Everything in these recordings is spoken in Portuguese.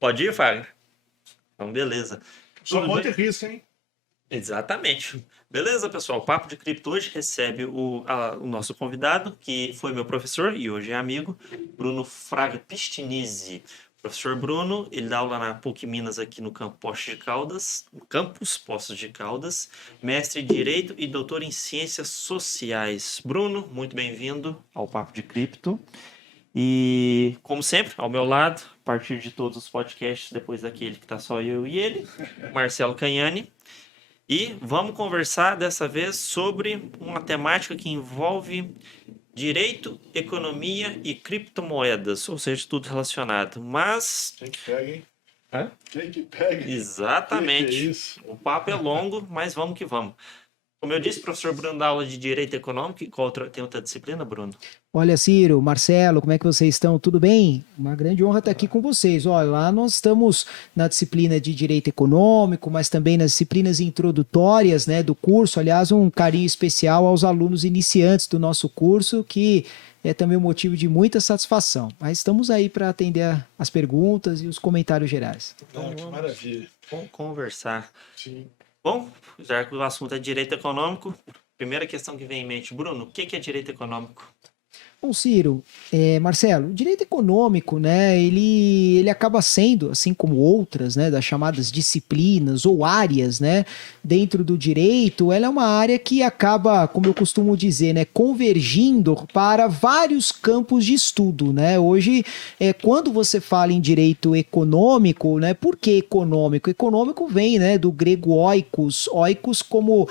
Pode ir, Fábio? Então, beleza. Só monte risco, hein? Exatamente. Beleza, pessoal? O Papo de Cripto hoje recebe o nosso convidado, que foi meu professor e hoje é amigo, Bruno Fraga Pistinizzi. Professor Bruno, ele dá aula na PUC Minas aqui no campus Poços de Caldas, mestre em Direito e doutor em Ciências Sociais. Bruno, muito bem-vindo ao Papo de Cripto. E, como sempre, ao meu lado, a partir de todos os podcasts, depois daquele que tá só eu e ele, Marcelo Canhani. E vamos conversar dessa vez sobre uma temática que envolve direito, economia e criptomoedas, ou seja, tudo relacionado. Mas. Quem que pega, hein? Hã? Quem que pega? Exatamente. Que é isso? O papo é longo, mas vamos que vamos. Como eu disse, professor Bruno dá aula de Direito Econômico. E tem outra disciplina, Bruno? Olha, Ciro, Marcelo, como é que vocês estão? Tudo bem? Uma grande honra estar aqui com vocês. Olha, lá nós estamos na disciplina de Direito Econômico, mas também nas disciplinas introdutórias, né, do curso. Aliás, um carinho especial aos alunos iniciantes do nosso curso, que é também um motivo de muita satisfação. Mas estamos aí para atender as perguntas e os comentários gerais. Então, Que maravilha. Vamos conversar. Sim. Bom, já que o assunto é direito econômico, primeira questão que vem em mente, Bruno, o que é direito econômico? Bom, Ciro, Marcelo, o direito econômico, né, ele acaba sendo, assim como outras, né, das chamadas disciplinas ou áreas, né, dentro do direito, ela é uma área que acaba, como eu costumo dizer, né, convergindo para vários campos de estudo, né. Hoje, quando você fala em direito econômico, né, por que econômico? Econômico vem, né, do grego oikos como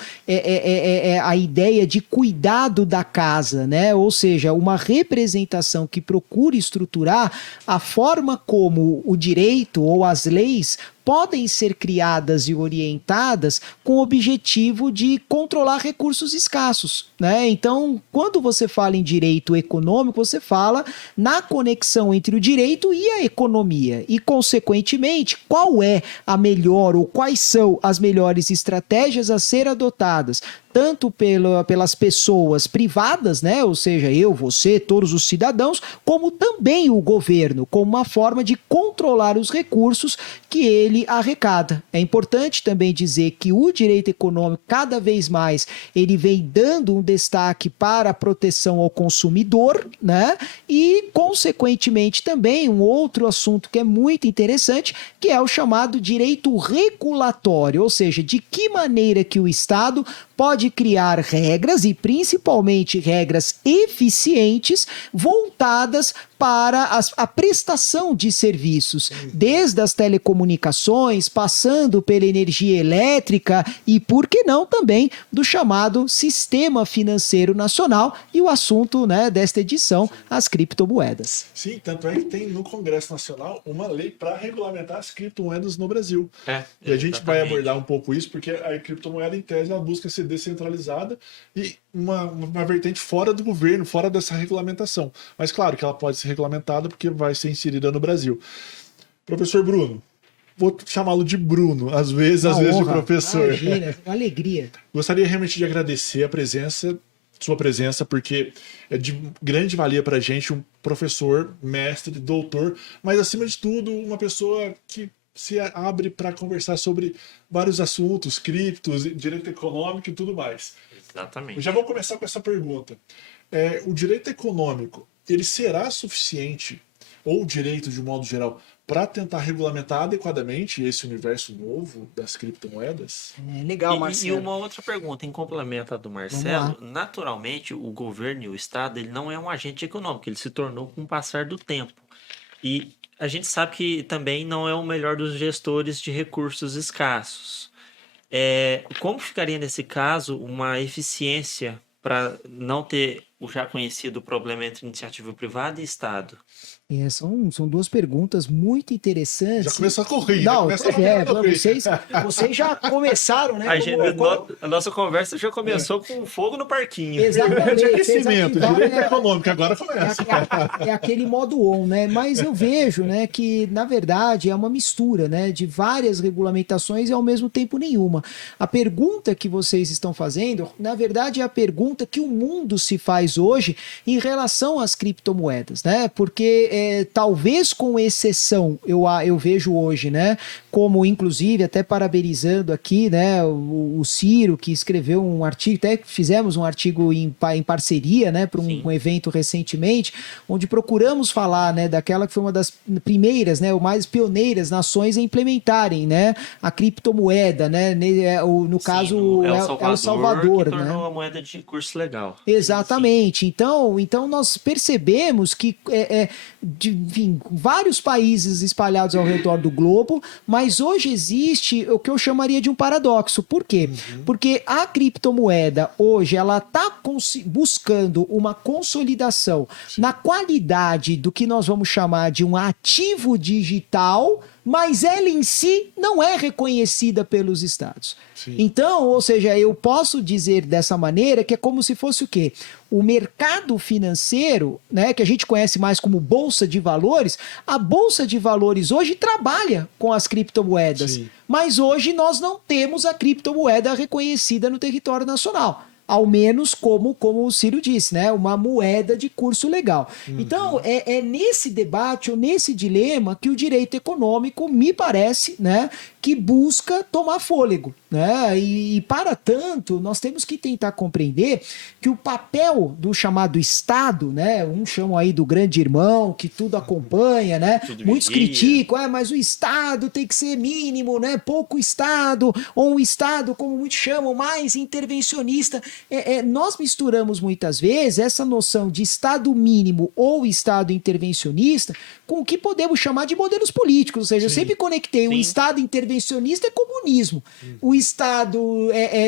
a ideia de cuidado da casa, né, ou seja, uma representação que procure estruturar a forma como o direito ou as leis podem ser criadas e orientadas com o objetivo de controlar recursos escassos, né? Então, quando você fala em direito econômico, você fala na conexão entre o direito e a economia e, consequentemente, qual é a melhor ou quais são as melhores estratégias a ser adotadas tanto pelas pessoas privadas, né? Ou seja, eu, você, todos os cidadãos, como também o governo, como uma forma de controlar os recursos que ele arrecada. É importante também dizer que o direito econômico, cada vez mais, ele vem dando um destaque para a proteção ao consumidor, né? E, consequentemente, também um outro assunto que é muito interessante, que é o chamado direito regulatório, ou seja, de que maneira que o Estado pode criar regras e principalmente regras eficientes voltadas para a prestação de serviços, desde as telecomunicações, passando pela energia elétrica e, por que não, também do chamado Sistema Financeiro Nacional e o assunto, né, desta edição, as criptomoedas. Sim, tanto é que tem no Congresso Nacional uma lei para regulamentar as criptomoedas no Brasil. E a gente vai abordar um pouco isso, porque a criptomoeda, em tese, ela busca ser descentralizada e uma vertente fora do governo, fora dessa regulamentação. Mas claro que ela pode ser regulamentada porque vai ser inserida no Brasil. Professor Bruno, vou chamá-lo de Bruno, às vezes de professor. Imagina, uma alegria. Gostaria realmente de agradecer sua presença, porque é de grande valia para a gente, um professor, mestre, doutor, mas acima de tudo, uma pessoa que se abre para conversar sobre vários assuntos, criptos, direito econômico e tudo mais. Exatamente. Eu já vou começar com essa pergunta. O direito econômico, ele será suficiente, ou o direito de um modo geral, para tentar regulamentar adequadamente esse universo novo das criptomoedas? Legal, Marcelo. E uma outra pergunta, em complemento à do Marcelo, naturalmente o governo e o Estado ele não é um agente econômico, ele se tornou com o passar do tempo. E a gente sabe que também não é o melhor dos gestores de recursos escassos. Como ficaria nesse caso uma eficiência para não ter o já conhecido problema entre iniciativa privada e Estado? São duas perguntas muito interessantes. Já começou a correr. Não, vocês já começaram, né? A nossa conversa já começou com fogo no parquinho. Exatamente. De aquecimento, direito econômico, agora começa. É aquele modo on, né? Mas eu vejo, né, que, na verdade, é uma mistura, né, de várias regulamentações e, ao mesmo tempo, nenhuma. A pergunta que vocês estão fazendo, na verdade, é a pergunta que o mundo se faz faz hoje em relação às criptomoedas, né? Porque talvez com exceção, eu vejo hoje, né? Como inclusive, até parabenizando aqui, né? O Ciro, que escreveu um artigo, até fizemos um artigo em parceria, né? Para um evento recentemente, onde procuramos falar, né? Daquela que foi uma das primeiras, né? Ou mais pioneiras nações a implementarem, né? A criptomoeda, né? No caso, no El Salvador, que né? tornou a moeda de curso legal. Exatamente. Então nós percebemos que, enfim, vários países espalhados ao redor do globo, mas hoje existe o que eu chamaria de um paradoxo. Por quê? Porque a criptomoeda hoje ela está buscando uma consolidação na qualidade do que nós vamos chamar de um ativo digital, mas ela em si não é reconhecida pelos estados. Sim. Então, ou seja, eu posso dizer dessa maneira que é como se fosse o quê? O mercado financeiro, né, que a gente conhece mais como Bolsa de Valores, a Bolsa de Valores hoje trabalha com as criptomoedas, sim, mas hoje nós não temos a criptomoeda reconhecida no território nacional. Ao menos como o Ciro disse, né? Uma moeda de curso legal. Então, é nesse debate ou nesse dilema que o direito econômico, me parece, né? Que busca tomar fôlego, né? E para tanto, nós temos que tentar compreender que o papel do chamado Estado, né? Uns chamam aí do grande irmão, que tudo acompanha, né? Muitos criticam, mas o Estado tem que ser mínimo, né? Pouco Estado, ou um Estado, como muitos chamam, mais intervencionista. Nós misturamos muitas vezes essa noção de Estado mínimo ou Estado intervencionista com o que podemos chamar de modelos políticos, ou seja, eu sempre conectei o Estado intervencionista é comunismo, o Estado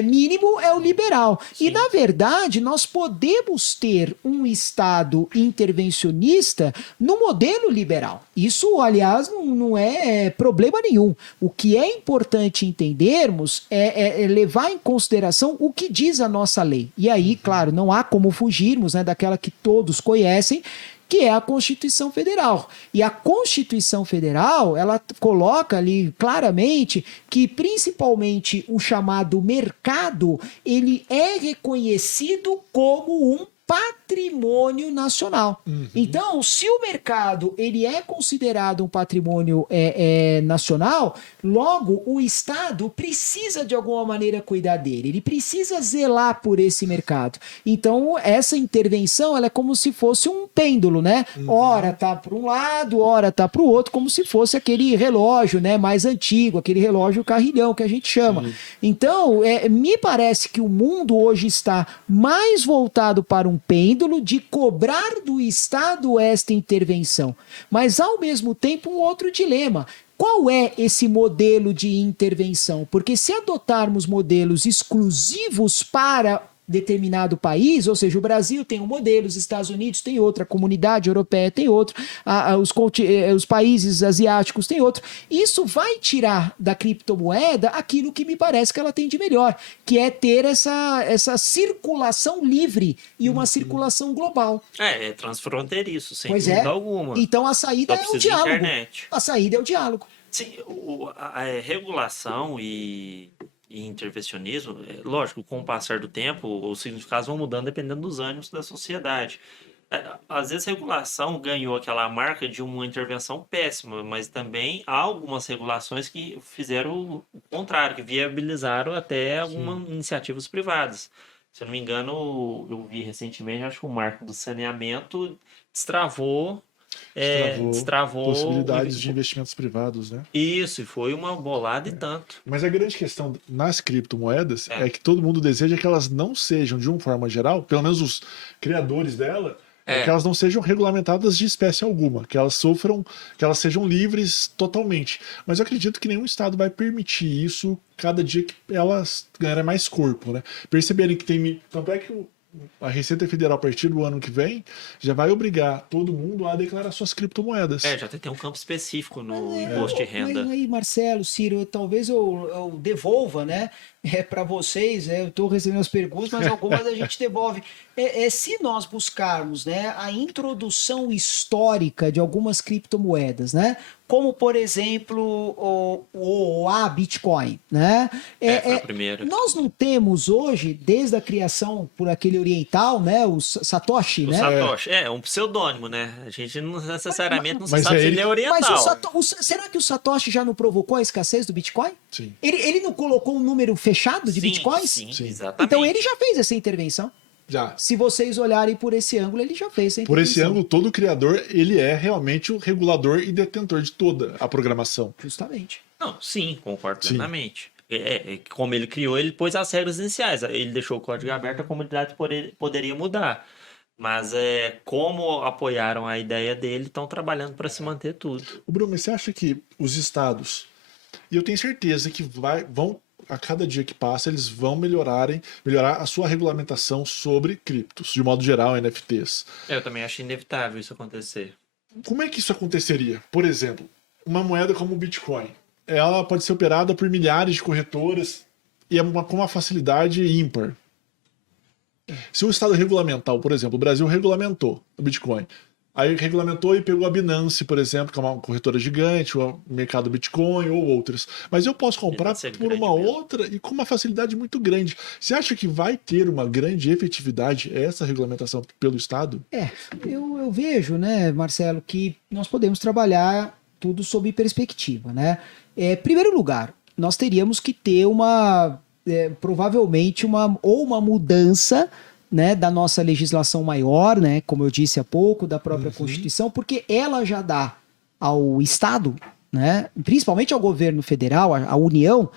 mínimo é o liberal. Sim. E, na verdade, nós podemos ter um Estado intervencionista no modelo liberal. Isso, aliás, não é problema nenhum. O que é importante entendermos é levar em consideração o que diz a nossa lei. E aí, claro, não há como fugirmos, né, daquela que todos conhecem, que é a Constituição Federal. E a Constituição Federal, ela coloca ali claramente que, principalmente, o chamado mercado, ele é reconhecido como um patrimônio nacional. Então, se o mercado ele é considerado um patrimônio nacional, logo o Estado precisa de alguma maneira cuidar dele, ele precisa zelar por esse mercado. Então, essa intervenção ela é como se fosse um pêndulo, né? Ora tá para um lado, ora tá para o outro, como se fosse aquele relógio, né, mais antigo, aquele relógio carrilhão que a gente chama. Então, me parece que o mundo hoje está mais voltado para um pêndulo de cobrar do Estado esta intervenção. Mas, ao mesmo tempo, um outro dilema. Qual é esse modelo de intervenção? Porque se adotarmos modelos exclusivos para determinado país, ou seja, o Brasil tem um modelo, os Estados Unidos tem outro, a comunidade europeia tem outro, os países asiáticos tem outro. Isso vai tirar da criptomoeda aquilo que me parece que ela tem de melhor, que é ter essa circulação livre e uma circulação global. É transfronteiriço, sem dúvida alguma. Então a saída é o diálogo. Internet. A saída é o diálogo. Sim, a regulação e intervencionismo, lógico, com o passar do tempo, os significados vão mudando dependendo dos ânimos da sociedade. Às vezes a regulação ganhou aquela marca de uma intervenção péssima, mas também há algumas regulações que fizeram o contrário, que viabilizaram até algumas iniciativas privadas. Se eu não me engano, eu vi recentemente, acho que o marco do saneamento destravou possibilidades de investimentos privados, né? Isso, e foi uma bolada e tanto. Mas a grande questão nas criptomoedas é que todo mundo deseja que elas não sejam, de uma forma geral, pelo menos os criadores dela, que elas não sejam regulamentadas de espécie alguma, que elas sejam livres totalmente. Mas eu acredito que nenhum Estado vai permitir isso cada dia que elas ganharem mais corpo, né? Perceberem que tem... Tanto é que a Receita Federal, a partir do ano que vem, já vai obrigar todo mundo a declarar suas criptomoedas. Já tem um campo específico no imposto de renda. Mas aí, Marcelo, Ciro, talvez eu devolva, né, para vocês, eu estou recebendo as perguntas, mas algumas a gente devolve. Se nós buscarmos, né, a introdução histórica de algumas criptomoedas, né, como por exemplo a Bitcoin, né, foi a primeira. nós não temos hoje, desde a criação por aquele oriental, né, o Satoshi, né? Satoshi, um pseudônimo, né? A gente não necessariamente não mas sabe se ele ele é oriental. Mas será que o Satoshi já não provocou a escassez do Bitcoin? Sim. Ele não colocou um número fechado de Bitcoins? Sim, exatamente. Então ele já fez essa intervenção. Já. Se vocês olharem por esse ângulo, ele já fez essa intervenção. Por esse ângulo, todo criador, ele é realmente o regulador e detentor de toda a programação. Justamente. Não, sim, concordo plenamente. Como ele criou, ele pôs as regras iniciais. Ele deixou o código aberto, a comunidade poderia mudar. Mas como apoiaram a ideia dele, estão trabalhando para se manter tudo. Bruno, mas você acha que os estados, e eu tenho certeza que vão, a cada dia que passa, eles vão melhorar a sua regulamentação sobre criptos, de modo geral, NFTs. Eu também acho inevitável isso acontecer. Como é que isso aconteceria? Por exemplo, uma moeda como o Bitcoin. Ela pode ser operada por milhares de corretoras e com uma facilidade ímpar. Se o Estado regulamentar, por exemplo, o Brasil regulamentou o Bitcoin, aí regulamentou e pegou a Binance, por exemplo, que é uma corretora gigante, o mercado Bitcoin ou outras. Mas eu posso comprar por uma outra e com uma facilidade muito grande. Você acha que vai ter uma grande efetividade essa regulamentação pelo Estado? Eu vejo, né, Marcelo, que nós podemos trabalhar tudo sob perspectiva, né? Primeiro lugar, nós teríamos que ter provavelmente uma mudança, né, da nossa legislação maior, né, como eu disse há pouco, da própria Constituição, porque ela já dá ao Estado, né, principalmente ao governo federal, à União,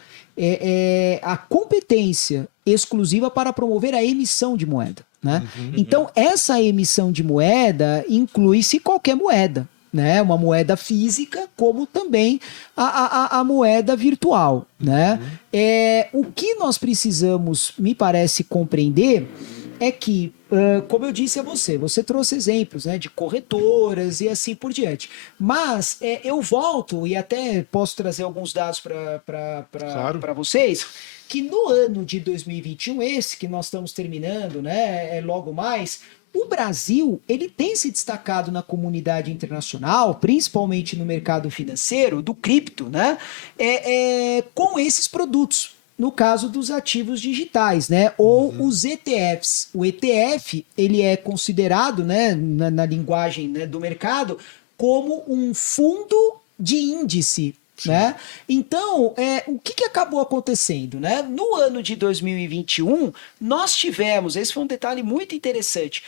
a competência exclusiva para promover a emissão de moeda, né? Então, essa emissão de moeda inclui-se qualquer moeda, né, uma moeda física, como também a moeda virtual, né? O que nós precisamos, me parece, compreender é que, como eu disse a você trouxe exemplos, né, de corretoras e assim por diante. Mas eu volto e até posso trazer alguns dados para vocês, que no ano de 2021, esse que nós estamos terminando, né, logo mais, o Brasil, ele tem se destacado na comunidade internacional, principalmente no mercado financeiro, do cripto, né? Com esses produtos, no caso dos ativos digitais, né? Ou os ETFs. O ETF, ele é considerado, né, na linguagem, né, do mercado, como um fundo de índice. Né? Então, o que acabou acontecendo? Né? No ano de 2021, nós tivemos, esse foi um detalhe muito interessante,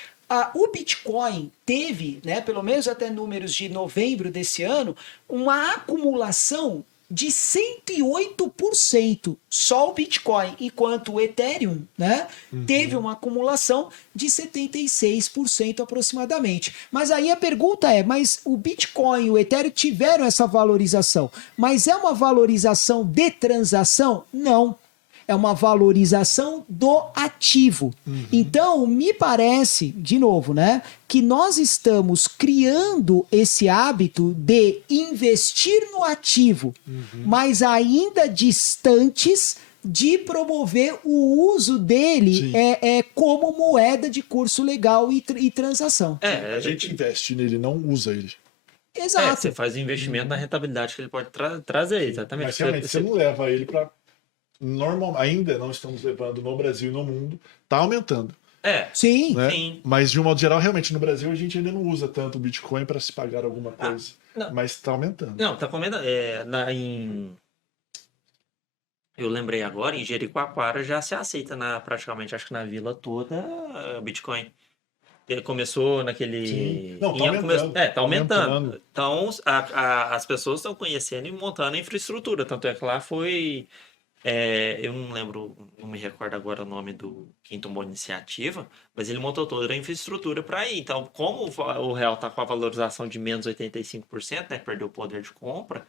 o Bitcoin teve, né, pelo menos até números de novembro desse ano, uma acumulação de 108%, só o Bitcoin, enquanto o Ethereum, né, teve uma acumulação de 76% aproximadamente. Mas aí a pergunta mas o Bitcoin e o Ethereum tiveram essa valorização, mas é uma valorização de transação? Não. É uma valorização do ativo. Então, me parece, de novo, né, que nós estamos criando esse hábito de investir no ativo, mas ainda distantes de promover o uso dele como moeda de curso legal e transação. A gente investe nele, não usa ele. Exato. Você faz o investimento na rentabilidade que ele pode trazer, exatamente. Mas realmente, você não leva ele para... ainda não estamos levando no Brasil e no mundo, está aumentando. Sim, né? Sim. Mas de um modo geral, realmente, no Brasil a gente ainda não usa tanto o Bitcoin para se pagar alguma coisa. Mas está aumentando. Não, está aumentando. Eu lembrei agora, em Jericoacoara já se aceita praticamente, acho que na vila toda, Bitcoin. Começou naquele... Sim. Não, tá aumentando. Tá aumentando. Então, as pessoas estão conhecendo e montando a infraestrutura. Tanto é que lá foi... eu não lembro, não me recordo agora o nome do quem tomou a iniciativa, mas ele montou toda a infraestrutura para ir. Então, como o real está com a valorização de menos 85%, né, perdeu o poder de compra,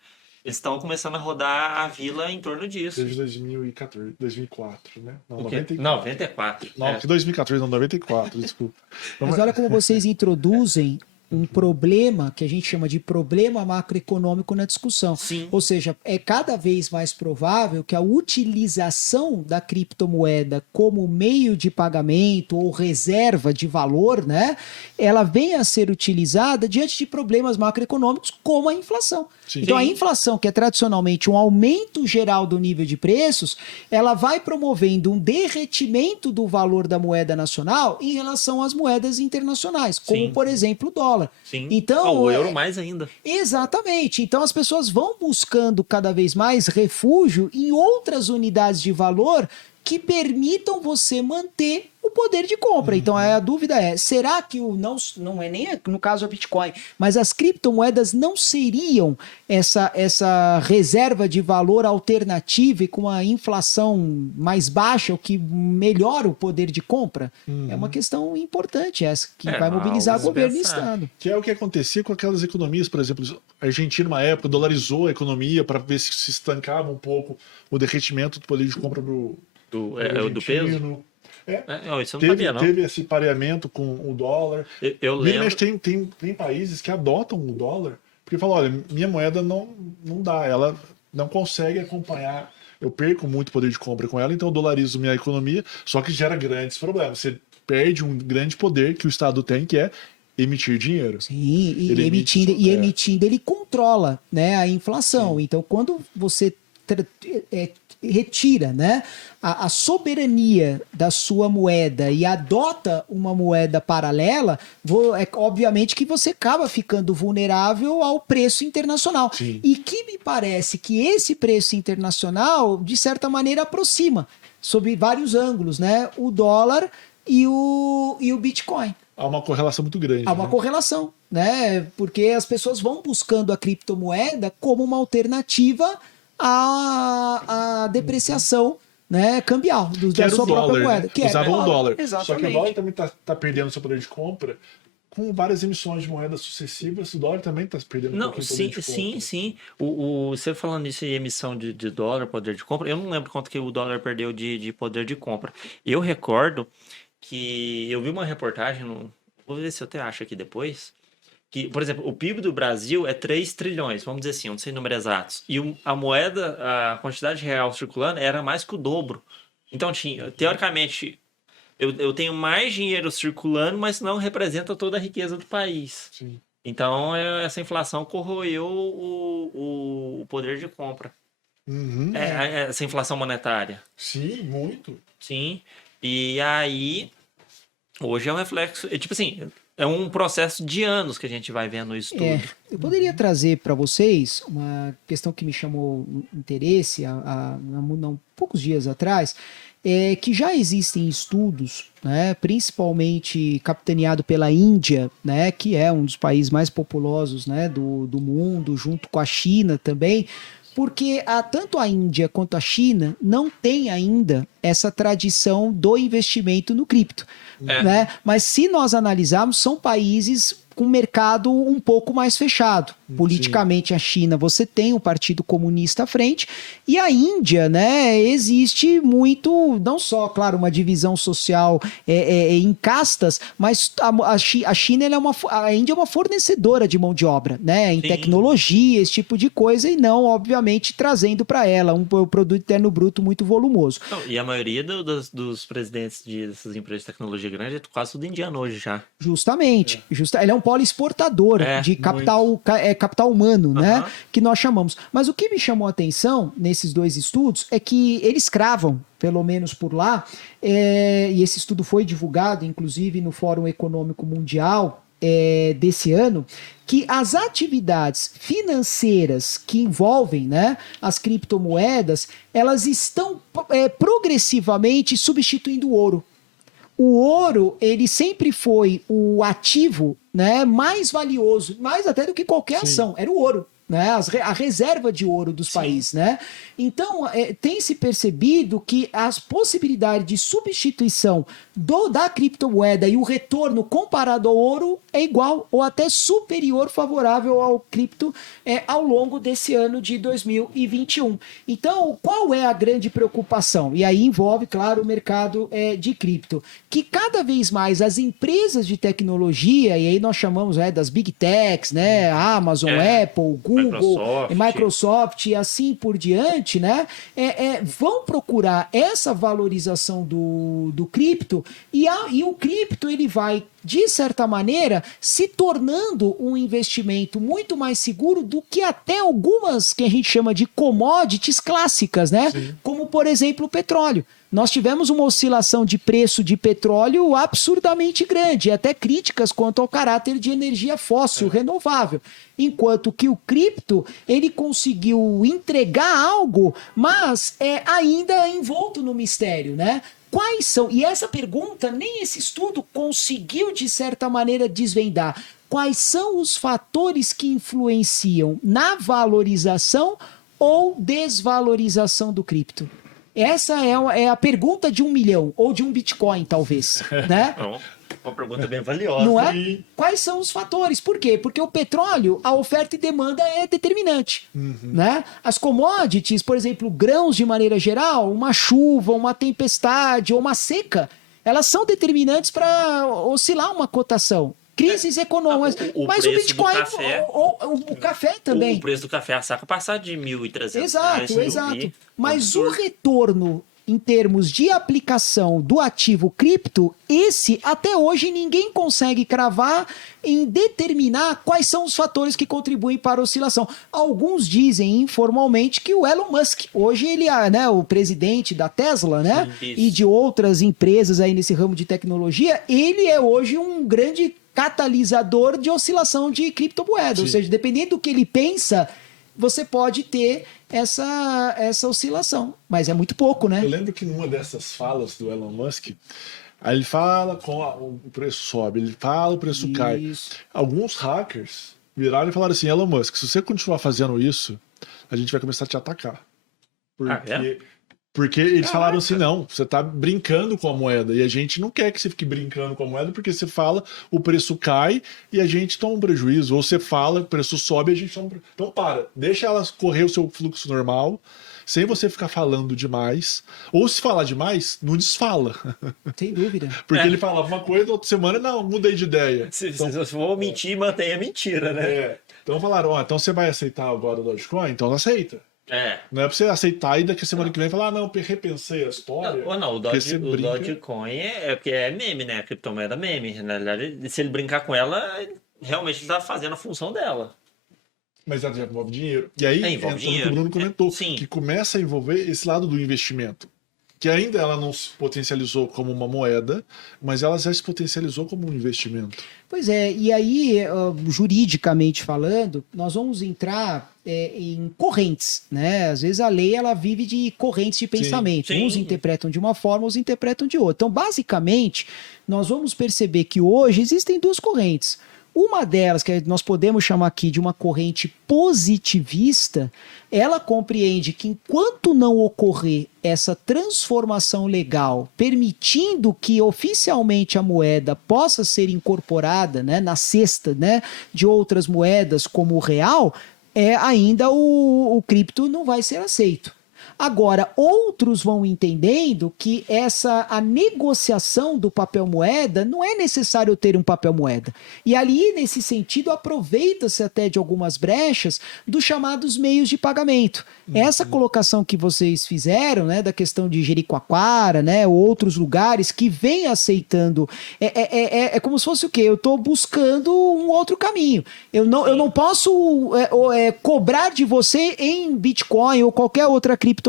eles estão começando a rodar a vila em torno disso. Desde 2014, 2004, né? Não, 94. Não, porque 2014, não, 94, desculpa. Mas olha como vocês introduzem um problema que a gente chama de problema macroeconômico na discussão. Sim. Ou seja, é cada vez mais provável que a utilização da criptomoeda como meio de pagamento ou reserva de valor, né, ela venha a ser utilizada diante de problemas macroeconômicos como a inflação. Sim. Então, a inflação, que é tradicionalmente um aumento geral do nível de preços, ela vai promovendo um derretimento do valor da moeda nacional em relação às moedas internacionais, como, Sim. por exemplo, o dólar. Sim. Então, o euro mais ainda. Exatamente. Então, as pessoas vão buscando cada vez mais refúgio em outras unidades de valor que permitam você manter o poder de compra. Então, a dúvida é, será que não é nem no caso a Bitcoin, mas as criptomoedas não seriam essa reserva de valor alternativa e com a inflação mais baixa, o que melhora o poder de compra? É uma questão importante essa, que vai mobilizar governo e Estado. Que é o que acontecia com aquelas economias, por exemplo, a Argentina, uma época, dolarizou a economia para ver se estancava um pouco o derretimento do poder de compra do peso? Isso eu não sabia, não. Teve esse pareamento com o dólar. Eu lembro. Tem países que adotam o dólar porque falam, olha, minha moeda não dá, ela não consegue acompanhar, eu perco muito poder de compra com ela, então eu dolarizo minha economia, só que gera grandes problemas. Você perde um grande poder que o Estado tem, que é emitir dinheiro. Sim, emitindo ele controla, né, a inflação. Sim. Então, quando você retira, né, a soberania da sua moeda e adota uma moeda paralela, obviamente que você acaba ficando vulnerável ao preço internacional. Sim. E que me parece que esse preço internacional, de certa maneira, aproxima, sob vários ângulos, né, o dólar e o Bitcoin. Há uma correlação muito grande. Há uma correlação, né? Porque as pessoas vão buscando a criptomoeda como uma alternativa à depreciação, né, cambial da sua própria moeda. Que usavam o dólar. Exatamente. Só que o dólar também está perdendo seu poder de compra. Com várias emissões de moedas sucessivas, o dólar também está perdendo um pouquinho de poder de compra. Sim. Você falando nisso em emissão de dólar, poder de compra, eu não lembro quanto que o dólar perdeu de poder de compra. Eu recordo que eu vi uma reportagem, vou ver se eu até acho aqui depois, que, por exemplo, o PIB do Brasil é 3 trilhões, vamos dizer assim, não sei números exatos, e a moeda, a quantidade real circulando era mais que o dobro. Então, teoricamente, eu tenho mais dinheiro circulando, mas não representa toda a riqueza do país. Sim. Então, essa inflação corroeu o poder de compra. Uhum. Essa inflação monetária. Sim, muito. Sim. E aí, hoje é um reflexo. Tipo assim, é um processo de anos que a gente vai vendo isso tudo. Eu poderia trazer para vocês uma questão que me chamou interesse há poucos dias atrás, que já existem estudos, né, principalmente capitaneado pela Índia, né, que é um dos países mais populosos, né, do mundo, junto com a China também, porque tanto a Índia quanto a China não têm ainda essa tradição do investimento no cripto. Né? Mas se nós analisarmos, são países com mercado um pouco mais fechado. Politicamente, a China, você tem o Partido Comunista à frente, e a Índia, né, existe muito, não só, claro, uma divisão social em castas, mas a China, a Índia é uma fornecedora de mão de obra, né, em tecnologia, esse tipo de coisa, e não, obviamente, trazendo para ela um produto interno bruto muito volumoso. Não, e a maioria dos presidentes dessas empresas de tecnologia grande é quase tudo indiano hoje já. Justamente. Ele é um polo exportador de capital humano, né? Que nós chamamos. Mas o que me chamou a atenção nesses dois estudos é que eles cravam, pelo menos por lá, e esse estudo foi divulgado, inclusive, no Fórum Econômico Mundial desse ano, que as atividades financeiras que envolvem, né, as criptomoedas, elas estão progressivamente substituindo o ouro. O ouro, ele sempre foi o ativo, né, mais valioso, mais até do que qualquer ação, era o ouro. né? A reserva de ouro dos países, né? Então, tem se percebido que as possibilidades de substituição da criptomoeda e o retorno comparado ao ouro é igual ou até superior, favorável ao cripto ao longo desse ano de 2021. Então, qual é a grande preocupação? E aí envolve, claro, o mercado de cripto. Que cada vez mais as empresas de tecnologia, e aí nós chamamos das Big Techs, né? Amazon, Apple, Google, Microsoft e assim por diante, né? Vão procurar essa valorização do cripto e o cripto ele vai, de certa maneira, se tornando um investimento muito mais seguro do que até algumas que a gente chama de commodities clássicas, né? Sim. Como, por exemplo, o petróleo. Nós tivemos uma oscilação de preço de petróleo absurdamente grande, até críticas quanto ao caráter de energia fóssil renovável. Enquanto que o cripto, ele conseguiu entregar algo, mas ainda envolto no mistério, né? Quais são? E essa pergunta, nem esse estudo conseguiu, de certa maneira, desvendar. Quais são os fatores que influenciam na valorização ou desvalorização do cripto? Essa é a pergunta de 1 milhão, ou de um Bitcoin, talvez, né? Uma pergunta bem valiosa. Não é? Quais são os fatores? Por quê? Porque o petróleo, a oferta e demanda é determinante, né? As commodities, por exemplo, grãos de maneira geral, uma chuva, uma tempestade ou uma seca, elas são determinantes para oscilar uma cotação. Crises econômicas. Mas o Bitcoin, o café também. O preço do café, a saca, passar de 1.300 reais. Exato. Mas o retorno em termos de aplicação do ativo cripto, esse até hoje ninguém consegue cravar em determinar quais são os fatores que contribuem para a oscilação. Alguns dizem informalmente que o Elon Musk, hoje ele é, né, o presidente da Tesla, né, e de outras empresas aí nesse ramo de tecnologia, ele é hoje um grande catalisador de oscilação de criptomoeda. Ou seja, dependendo do que ele pensa, você pode ter essa oscilação. Mas é muito pouco, né? Eu lembro que numa dessas falas do Elon Musk, aí ele fala o preço sobe, ele fala o preço cai. Alguns hackers viraram e falaram assim, Elon Musk, se você continuar fazendo isso, a gente vai começar a te atacar. Porque eles falaram assim, não, você tá brincando com a moeda e a gente não quer que você fique brincando com a moeda porque você fala, o preço cai e a gente toma um prejuízo. Ou você fala, o preço sobe e a gente toma um prejuízo. Então deixa ela correr o seu fluxo normal, sem você ficar falando demais. Ou se falar demais, não desfala. Sem dúvida. Porque ele falava uma coisa, outra semana, não, mudei de ideia. Se for mentir, mantenha a mentira, né? Então falaram, então você vai aceitar agora o Dogecoin? Então não aceita. Não é pra você aceitar e daqui a semana que vem falar, não, repensei a história. O Dogecoin porque é meme, né? A criptomoeda meme. Na verdade, se ele brincar com ela, realmente ele tá fazendo a função dela. Mas ela já envolve dinheiro. E aí, entra o que o Bruno comentou, que começa a envolver esse lado do investimento. Que ainda ela não se potencializou como uma moeda, mas ela já se potencializou como um investimento. Pois é, e aí, juridicamente falando, nós vamos entrar em correntes, né? Às vezes a lei ela vive de correntes de pensamento. Uns interpretam de uma forma, outros interpretam de outra. Então, basicamente, nós vamos perceber que hoje existem duas correntes. Uma delas, que nós podemos chamar aqui de uma corrente positivista, ela compreende que enquanto não ocorrer essa transformação legal, permitindo que oficialmente a moeda possa ser incorporada, né, na cesta, né, de outras moedas como o real, ainda o cripto não vai ser aceito. Agora, outros vão entendendo que a negociação do papel moeda não é necessário ter um papel moeda. E ali, nesse sentido, aproveita-se até de algumas brechas dos chamados meios de pagamento. Essa colocação que vocês fizeram, né, da questão de Jericoacoara, né, ou outros lugares que vêm aceitando, é como se fosse o quê? Eu estou buscando um outro caminho. Eu não posso cobrar de você em Bitcoin ou qualquer outra criptomoeda,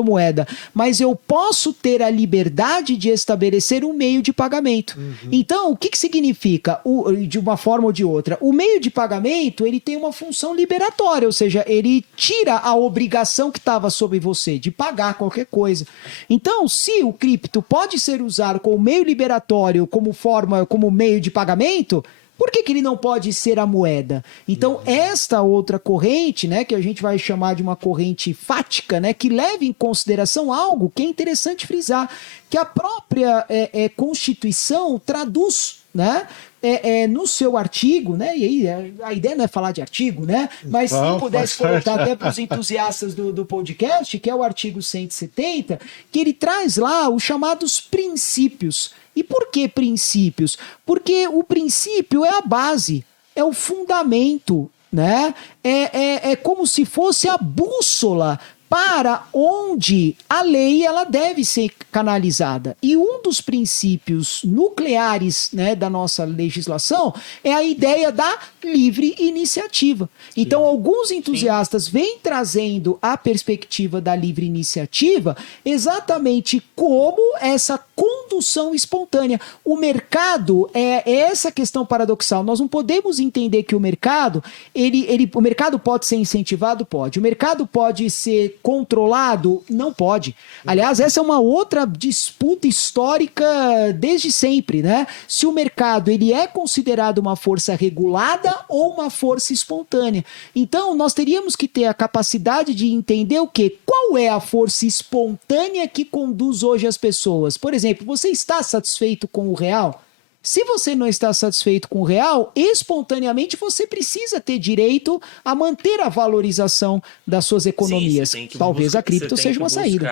mas eu posso ter a liberdade de estabelecer um meio de pagamento. Então, o que significa, de uma forma ou de outra? O meio de pagamento, ele tem uma função liberatória, ou seja, ele tira a obrigação que estava sobre você de pagar qualquer coisa. Então, se o cripto pode ser usado como meio liberatório, como meio de pagamento, Por que ele não pode ser a moeda? Então, esta outra corrente, né, que a gente vai chamar de uma corrente fática, né, que leva em consideração algo que é interessante frisar, que a própria Constituição traduz, né, no seu artigo, né, e aí a ideia não é falar de artigo, né, mas se pudesse colocar até para os entusiastas do podcast, que é o artigo 170, que ele traz lá os chamados princípios. E por que princípios? Porque o princípio é a base, é o fundamento, né? É como se fosse a bússola para onde a lei ela deve ser canalizada. E um dos princípios nucleares, né, da nossa legislação é a ideia da livre iniciativa. Sim. Então, alguns entusiastas vêm trazendo a perspectiva da livre iniciativa exatamente como essa condução espontânea. O mercado é essa questão paradoxal. Nós não podemos entender que o mercado, o mercado pode ser incentivado? Pode. O mercado pode ser controlado? Não pode. Aliás, essa é uma outra disputa histórica desde sempre, né? Se o mercado ele é considerado uma força regulada ou uma força espontânea. Então, nós teríamos que ter a capacidade de entender o quê? Qual é a força espontânea que conduz hoje as pessoas? Por exemplo, você está satisfeito com o real? Se você não está satisfeito com o real, espontaneamente você precisa ter direito a manter a valorização das suas economias. Sim, talvez a cripto seja uma saída.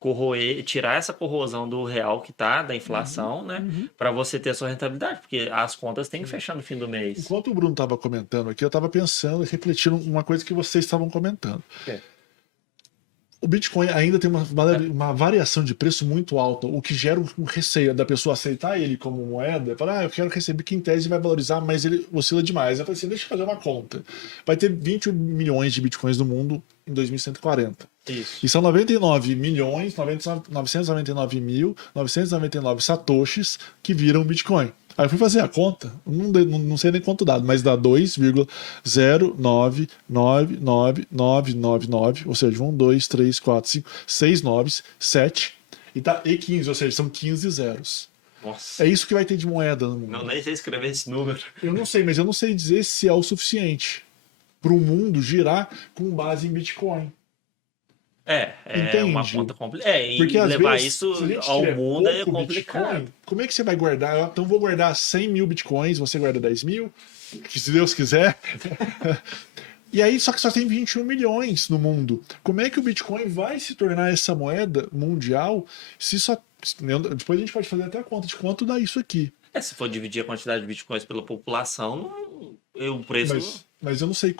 Corroer, tirar essa corrosão do real que tá, da inflação, né? Para você ter a sua rentabilidade, porque as contas têm que fechar no fim do mês. Enquanto o Bruno estava comentando aqui, eu estava pensando e refletindo uma coisa que vocês estavam comentando. O Bitcoin ainda tem uma variação de preço muito alta, o que gera um receio da pessoa aceitar ele como moeda, falar, eu quero receber, que em tese vai valorizar, mas ele oscila demais. Eu falei assim, deixa eu fazer uma conta. Vai ter 20 milhões de Bitcoins no mundo em 2140. Isso. E são 99.999.999 satoshis que viram Bitcoin. Aí eu fui fazer a conta, não sei nem quanto dado, mas dá 2,099999, ou seja, 1, 2, 3, 4, 5, 6 noves, 7 e 15, ou seja, são 15 zeros. Nossa. É isso que vai ter de moeda no mundo. Não, nem sei escrever esse número. Eu não sei, mas eu não sei dizer se é o suficiente para o mundo girar com base em Bitcoin. É uma conta complicada. E porque, levar vezes, isso ao mundo é complicado. Bitcoin, como é que você vai guardar? Então vou guardar 100 mil Bitcoins, você guarda 10 mil, que se Deus quiser. E aí, só que só tem 21 milhões no mundo. Como é que o Bitcoin vai se tornar essa moeda mundial se só... Depois a gente pode fazer até a conta de quanto dá isso aqui. Se for dividir a quantidade de Bitcoins pela população, o preço... Mas eu não sei...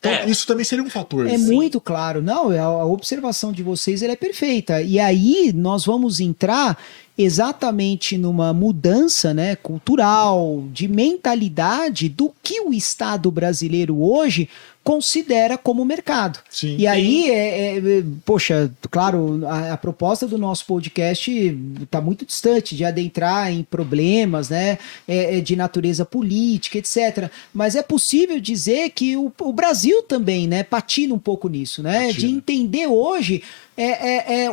Então, isso também seria um fator. É muito claro. Não, a observação de vocês ela é perfeita. E aí nós vamos entrar exatamente numa mudança, né, cultural, de mentalidade do que o Estado brasileiro hoje considera como mercado. Sim. E aí, poxa, claro, a proposta do nosso podcast está muito distante de adentrar em problemas, né, de natureza política, etc. Mas é possível dizer que o Brasil também, né, patina um pouco nisso, né, de entender hoje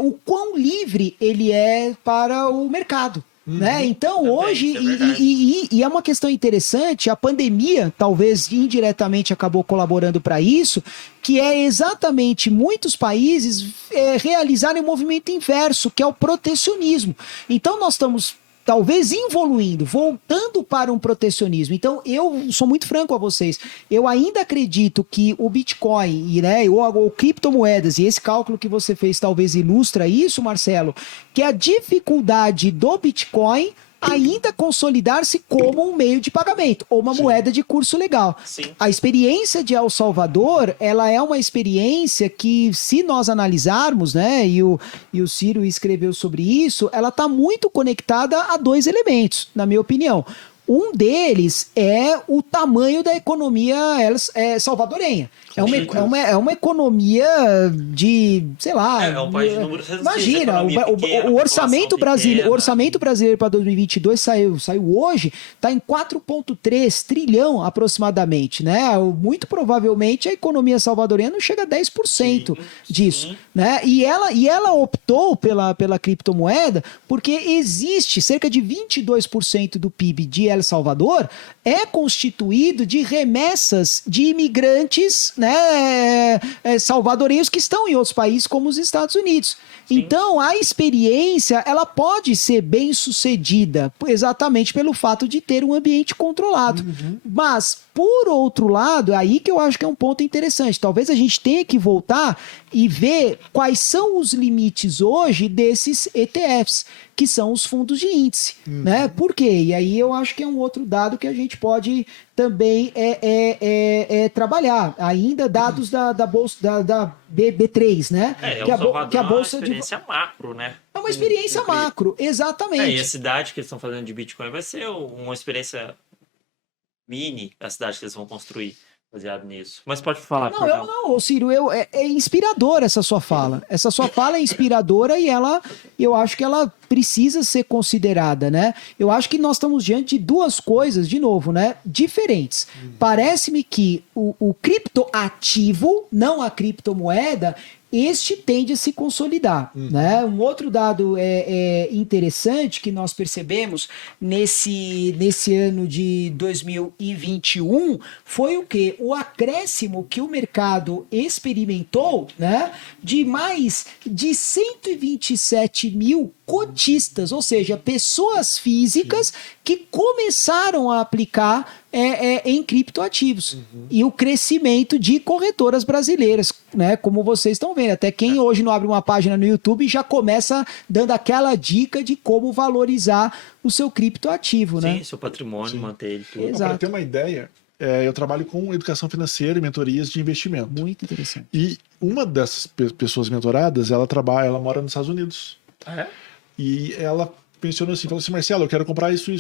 o quão livre ele é para o mercado. Né? Então, também, hoje, e é uma questão interessante, a pandemia talvez indiretamente acabou colaborando para isso, que é exatamente muitos países realizarem o movimento inverso, que é o protecionismo. Então, nós estamos talvez evoluindo, voltando para um protecionismo. Então, eu sou muito franco a vocês, eu ainda acredito que o Bitcoin, né, ou criptomoedas, e esse cálculo que você fez talvez ilustra isso, Marcelo, que a dificuldade do Bitcoin ainda consolidar-se como um meio de pagamento, ou uma moeda de curso legal. Sim. A experiência de El Salvador, ela é uma experiência que, se nós analisarmos, né, e o Ciro escreveu sobre isso, ela está muito conectada a dois elementos, na minha opinião. Um deles é o tamanho da economia salvadorenha. É uma economia de, sei lá... É um país de números reduzidos. Imagina, o orçamento brasileiro para 2022 saiu hoje, está em 4,3 trilhão aproximadamente, né? Muito provavelmente a economia salvadorenha não chega a 10% disso, né? E ela optou pela criptomoeda porque existe cerca de 22% do PIB de El Salvador é constituído de remessas de imigrantes, né, salvadorenhos que estão em outros países como os Estados Unidos. Sim. Então, a experiência ela pode ser bem sucedida exatamente pelo fato de ter um ambiente controlado. Uhum. Mas, por outro lado, aí que eu acho que é um ponto interessante. Talvez a gente tenha que voltar e ver quais são os limites hoje desses ETFs, que são os fundos de índice. Uhum. Né? Por quê? E aí eu acho que é um outro dado que a gente pode também trabalhar. Ainda dados da bolsa da B3, né? Que a bolsa é uma experiência macro, né? É uma experiência macro, exatamente. E a cidade que eles estão fazendo de Bitcoin vai ser uma experiência mini, a cidade que eles vão construir. Baseado nisso. Mas pode falar. Não, Ciro, é inspiradora essa sua fala. Essa sua fala é inspiradora e eu acho que ela precisa ser considerada, né? Eu acho que nós estamos diante de duas coisas, de novo, né? Diferentes. Parece-me que o criptoativo, não a criptomoeda, este tende a se consolidar, né? Um outro dado interessante que nós percebemos nesse ano de 2021 foi o quê? O acréscimo que o mercado experimentou, né? De mais de 127 mil cotistas, ou seja, pessoas físicas que começaram a aplicar em criptoativos. E o crescimento de corretoras brasileiras, né? Como vocês estão vendo. Até quem hoje não abre uma página no YouTube já começa dando aquela dica de como valorizar o seu criptoativo, né? Sim, seu patrimônio, manter ele tudo. Para ter uma ideia, eu trabalho com educação financeira e mentorias de investimento. Muito interessante. E uma dessas pessoas mentoradas, ela mora nos Estados Unidos. Ah, é? E ela mencionou assim, falou assim, Marcelo, eu quero comprar isso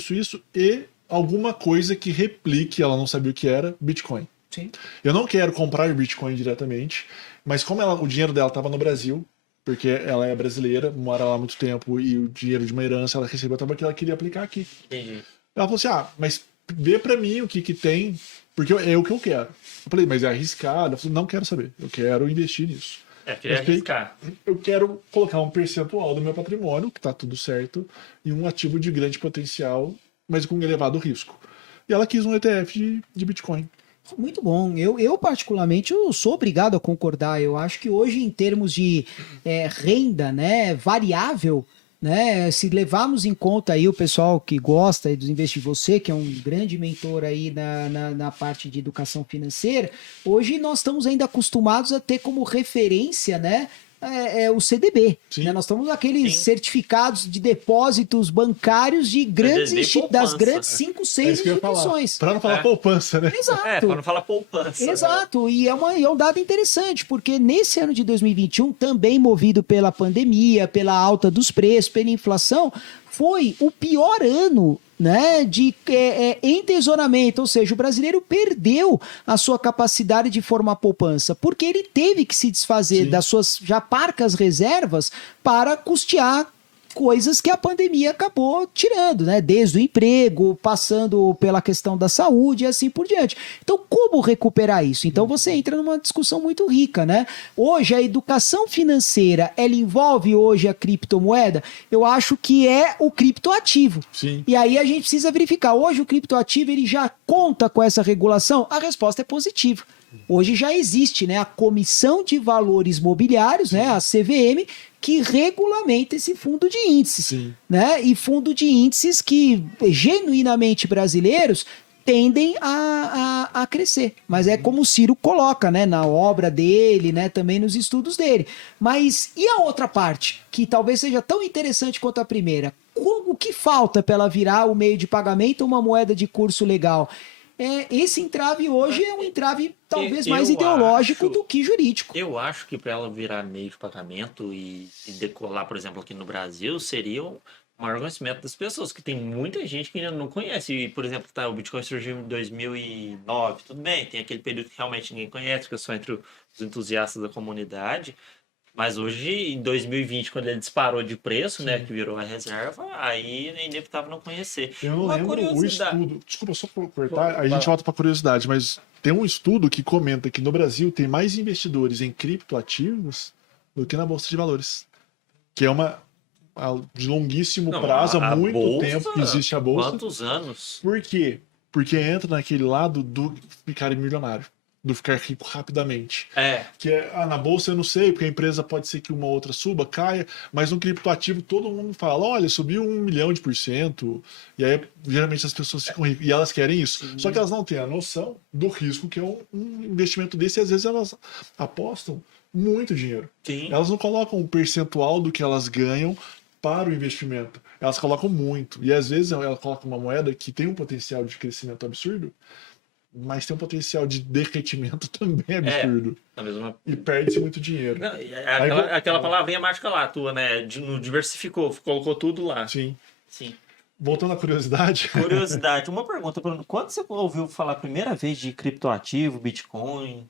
e alguma coisa que replique, ela não sabia o que era, Bitcoin. Sim. Eu não quero comprar Bitcoin diretamente, mas como o dinheiro dela estava no Brasil, porque ela é brasileira, mora lá há muito tempo e o dinheiro de uma herança ela recebeu também que ela queria aplicar aqui. Entendi. Ela falou assim, mas vê pra mim o que tem, porque é o que eu quero. Eu falei, mas é arriscado? Ela falou, não quero saber, eu quero investir nisso. Queria arriscar. Eu quero colocar um percentual do meu patrimônio, que tá tudo certo, e um ativo de grande potencial, mas com elevado risco. E ela quis um ETF de Bitcoin. Muito bom. Eu particularmente, eu sou obrigado a concordar. Eu acho que hoje, em termos de renda, né, variável, né, se levarmos em conta aí o pessoal que gosta dos investimentos, você que é um grande mentor aí na parte de educação financeira, hoje nós estamos ainda acostumados a ter como referência, né, o CDB. Né? Nós estamos aqueles certificados de depósitos bancários de das grandes 5, 6 instituições. Para não falar poupança, né? Exato. Para não falar poupança. Exato. E é um dado interessante, porque nesse ano de 2021, também movido pela pandemia, pela alta dos preços, pela inflação, foi o pior ano, né, de entesouramento, ou seja, o brasileiro perdeu a sua capacidade de formar poupança, porque ele teve que se desfazer das suas já parcas reservas para custear coisas que a pandemia acabou tirando, né? Desde o emprego, passando pela questão da saúde e assim por diante. Então, como recuperar isso? Então, você entra numa discussão muito rica, né? Hoje, a educação financeira, ela envolve hoje a criptomoeda? Eu acho que é o criptoativo. Sim. E aí a gente precisa verificar. Hoje, o criptoativo, ele já conta com essa regulação? A resposta é positiva. Hoje já existe, né, a Comissão de Valores Mobiliários, né, a CVM, que regulamenta esse fundo de índices. Né? E fundo de índices que, genuinamente brasileiros, tendem a crescer. Mas é como o Ciro coloca, né, na obra dele, né, também nos estudos dele. Mas e a outra parte, que talvez seja tão interessante quanto a primeira? O que falta para ela virar o meio de pagamento ou uma moeda de curso legal? Esse entrave hoje é um entrave talvez mais ideológico do que jurídico. Eu acho que para ela virar meio de pagamento e decolar, por exemplo, aqui no Brasil, seriam maior conhecimento das pessoas, que tem muita gente que ainda não conhece. E, por exemplo, o Bitcoin surgiu em 2009, tudo bem, tem aquele período que realmente ninguém conhece, que é só entre os entusiastas da comunidade. Mas hoje, em 2020, quando ele disparou de preço, né, que virou a reserva, aí é inevitável não conhecer. Eu não lembro o estudo. Desculpa só por cortar, aí a gente volta para curiosidade, mas tem um estudo que comenta que no Brasil tem mais investidores em criptoativos do que na Bolsa de Valores. Que é de longuíssimo prazo, há muito bolsa, tempo que existe a Bolsa. Quantos anos? Por quê? Porque entra naquele lado do ficar milionário. Do ficar rico rapidamente. Que na bolsa eu não sei, porque a empresa pode ser que uma outra suba, caia, mas no criptoativo todo mundo fala, olha, subiu 1 milhão de %, e aí geralmente as pessoas ficam ricas, e elas querem isso. Sim. Só que elas não têm a noção do risco que é um investimento desse, e às vezes elas apostam muito dinheiro. Sim. Elas não colocam um percentual do que elas ganham para o investimento. Elas colocam muito. E às vezes ela coloca uma moeda que tem um potencial de crescimento absurdo, mas tem um potencial de derretimento também absurdo. E perde-se muito dinheiro. Não, aquela palavrinha mágica lá, tua, né? Não diversificou, colocou tudo lá. Sim. Voltando à curiosidade. Uma pergunta, Bruno. Quando você ouviu falar a primeira vez de criptoativo, Bitcoin?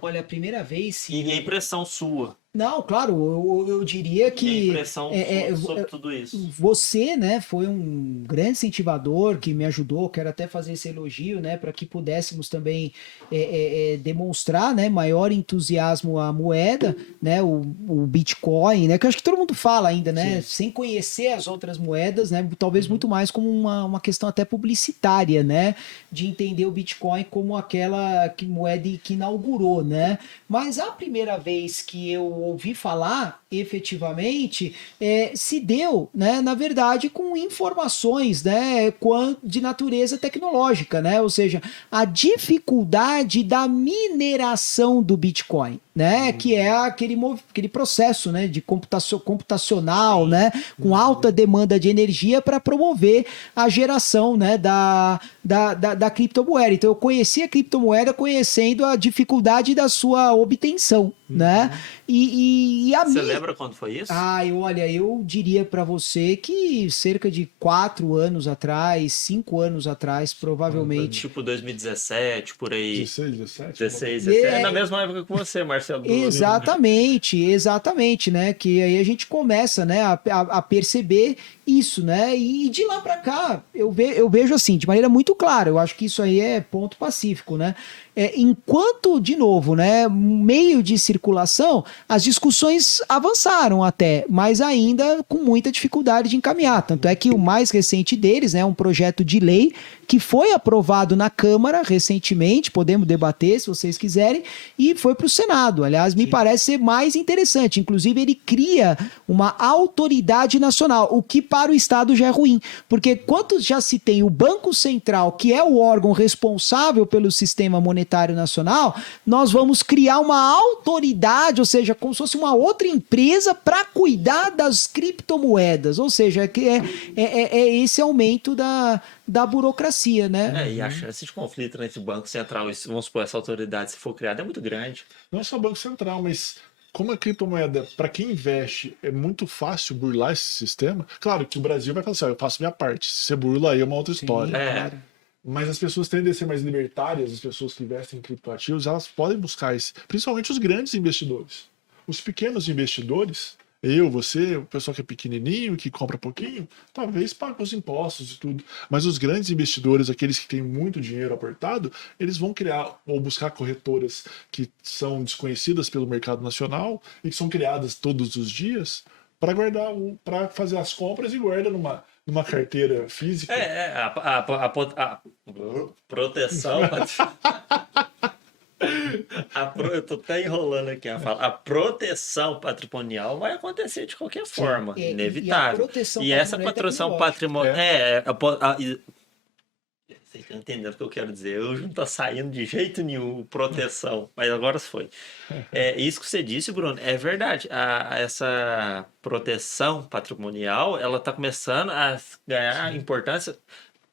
Olha, a primeira vez... E a impressão sua? Não, claro, eu diria que... E a impressão sobre tudo isso? Você, né, foi um grande incentivador que me ajudou, quero até fazer esse elogio, né, para que pudéssemos também demonstrar, né, maior entusiasmo à moeda, né, o Bitcoin, né, que eu acho que todo mundo fala ainda, né, sem conhecer as outras moedas, né, talvez muito mais como uma questão até publicitária, né, de entender o Bitcoin como aquela moeda que inaugurou, né, mas a primeira vez que eu ouvi falar, efetivamente, se deu, né, na verdade, com informações, né, de natureza tecnológica, né, ou seja, a dificuldade da mineração do Bitcoin, né, que é aquele processo, né, de computacional, né, com alta demanda de energia para promover a geração, né, da criptomoeda. Então, eu conheci a criptomoeda conhecendo a dificuldade da sua obtenção, né, Você lembra quando foi isso? Eu diria para você que cerca de 4 anos atrás, 5 anos atrás, provavelmente. Tipo 2017, por aí. 16, 17? 16, 17. Na mesma época que você, Marcelo. Exatamente, né? Que aí a gente começa, né, a perceber isso, né? E de lá para cá, eu vejo assim, de maneira muito clara, eu acho que isso aí é ponto pacífico, né? Enquanto, de novo, né, meio de circulação, as discussões avançaram até, mas ainda com muita dificuldade de encaminhar. Tanto é que o mais recente deles, né, um projeto de lei que foi aprovado na Câmara recentemente, podemos debater se vocês quiserem, e foi para o Senado. Aliás, me parece ser mais interessante. Inclusive, ele cria uma autoridade nacional, o que para o Estado já é ruim, porque quanto já se tem o Banco Central, que é o órgão responsável pelo sistema monetário nacional, nós vamos criar uma autoridade, ou seja, como se fosse uma outra empresa para cuidar das criptomoedas, ou seja, que é esse aumento da burocracia, né? E a chance de conflito entre o Banco Central e, vamos supor, essa autoridade, se for criada, é muito grande. Não só o Banco Central, mas como a criptomoeda, para quem investe, é muito fácil burlar esse sistema. Claro que o Brasil vai falar assim, eu faço minha parte. Se você burla aí é uma outra história. Claro. Mas as pessoas tendem a ser mais libertárias, as pessoas que investem em criptoativos, elas podem buscar isso, principalmente os grandes investidores. Os pequenos investidores, você, o pessoal que é pequenininho, que compra pouquinho, talvez pague os impostos e tudo. Mas os grandes investidores, aqueles que têm muito dinheiro aportado, eles vão criar ou buscar corretoras que são desconhecidas pelo mercado nacional e que são criadas todos os dias para guardar, para fazer as compras e guarda numa carteira física. A proteção. Eu tô até enrolando aqui a fala. A proteção patrimonial vai acontecer de qualquer forma, inevitável. E essa proteção patrimonial. Vocês estão entendendo o que eu quero dizer? Eu não tô saindo de jeito nenhum proteção, mas agora foi. Isso que você disse, Bruno, é verdade. Essa proteção patrimonial, ela tá começando a ganhar importância.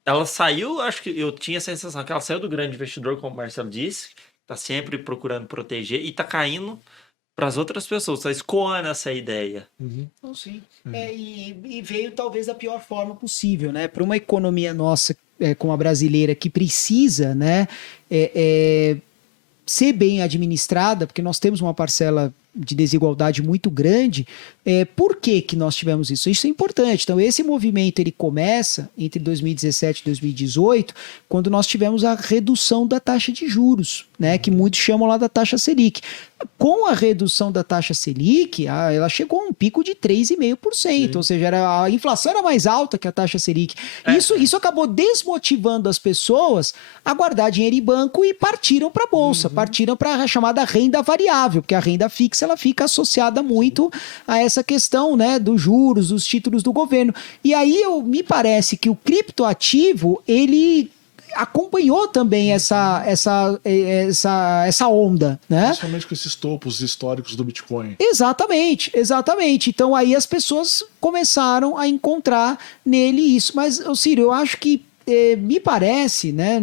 Ela saiu, acho que eu tinha a sensação que ela saiu do grande investidor, como o Marcelo disse, tá sempre procurando proteger e tá caindo para as outras pessoas, está escoando essa ideia. Então, sim. E veio talvez da pior forma possível, né? Para uma economia nossa, como a brasileira, que precisa, né, ser bem administrada, porque nós temos uma parcela de desigualdade muito grande. Por que que nós tivemos isso? Isso é importante. Então, esse movimento ele começa entre 2017 e 2018, quando nós tivemos a redução da taxa de juros, né, que muitos chamam lá da taxa Selic. Com a redução da taxa Selic, ela chegou a um pico de 3,5%, ou seja, a inflação era mais alta que a taxa Selic. Isso acabou desmotivando as pessoas a guardar dinheiro em banco e partiram para a Bolsa, partiram para a chamada renda variável, porque a renda fixa ela fica associada muito a essa questão, né, dos juros, dos títulos do governo. E aí me parece que o criptoativo, ele acompanhou também essa onda, né? Principalmente com esses topos históricos do Bitcoin. Exatamente. Então aí as pessoas começaram a encontrar nele isso. Mas, Ciro, eu acho que me parece, né,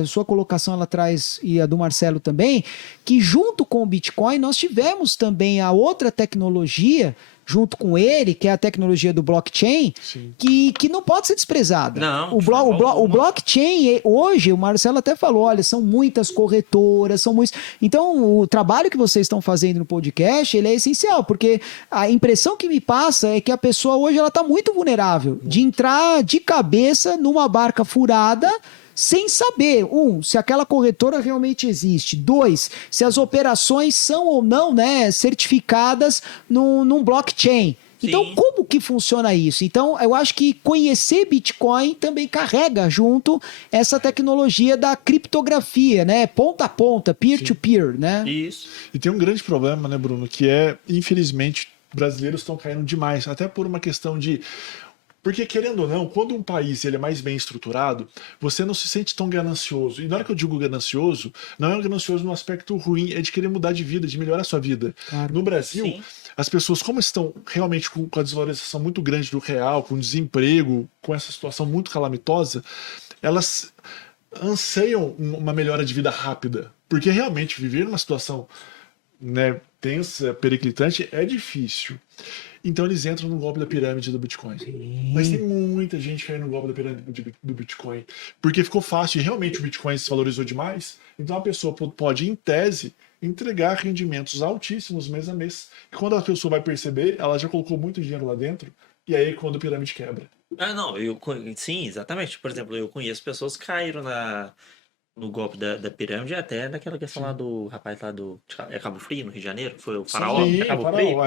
a sua colocação ela traz, e a do Marcelo também, que junto com o Bitcoin nós tivemos também a outra tecnologia junto com ele, que é a tecnologia do blockchain, que não pode ser desprezada. Não, o blockchain, hoje, o Marcelo até falou, olha, são muitas corretoras, são muitos... Então, o trabalho que vocês estão fazendo no podcast, ele é essencial, porque a impressão que me passa é que a pessoa hoje ela está muito vulnerável de entrar de cabeça numa barca furada, sem saber, se aquela corretora realmente existe. 2, se as operações são ou não, né, certificadas num blockchain. Então, como que funciona isso? Então, eu acho que conhecer Bitcoin também carrega junto essa tecnologia da criptografia, né? Ponta a ponta, peer-to-peer, né? Isso. E tem um grande problema, né, Bruno, que infelizmente, brasileiros estão caindo demais, até por uma questão de... Porque, querendo ou não, quando um país ele é mais bem estruturado, você não se sente tão ganancioso. E na hora que eu digo ganancioso, não é ganancioso no aspecto ruim, é de querer mudar de vida, de melhorar a sua vida. Claro. No Brasil, as pessoas, como estão realmente com a desvalorização muito grande do real, com desemprego, com essa situação muito calamitosa, elas anseiam uma melhora de vida rápida. Porque realmente viver numa situação, né, tensa, periclitante, é difícil. Então eles entram no golpe da pirâmide do Bitcoin. Mas tem muita gente caindo no golpe da pirâmide do Bitcoin. Porque ficou fácil e realmente o Bitcoin se valorizou demais. Então a pessoa pode, em tese, entregar rendimentos altíssimos mês a mês. E quando a pessoa vai perceber, ela já colocou muito dinheiro lá dentro. E aí quando a pirâmide quebra. Não, sim, exatamente. Por exemplo, eu conheço pessoas que caíram no golpe da pirâmide, até naquela questão lá do rapaz lá do Cabo Frio, no Rio de Janeiro, que foi o faraó. Sim, Cabo Frio.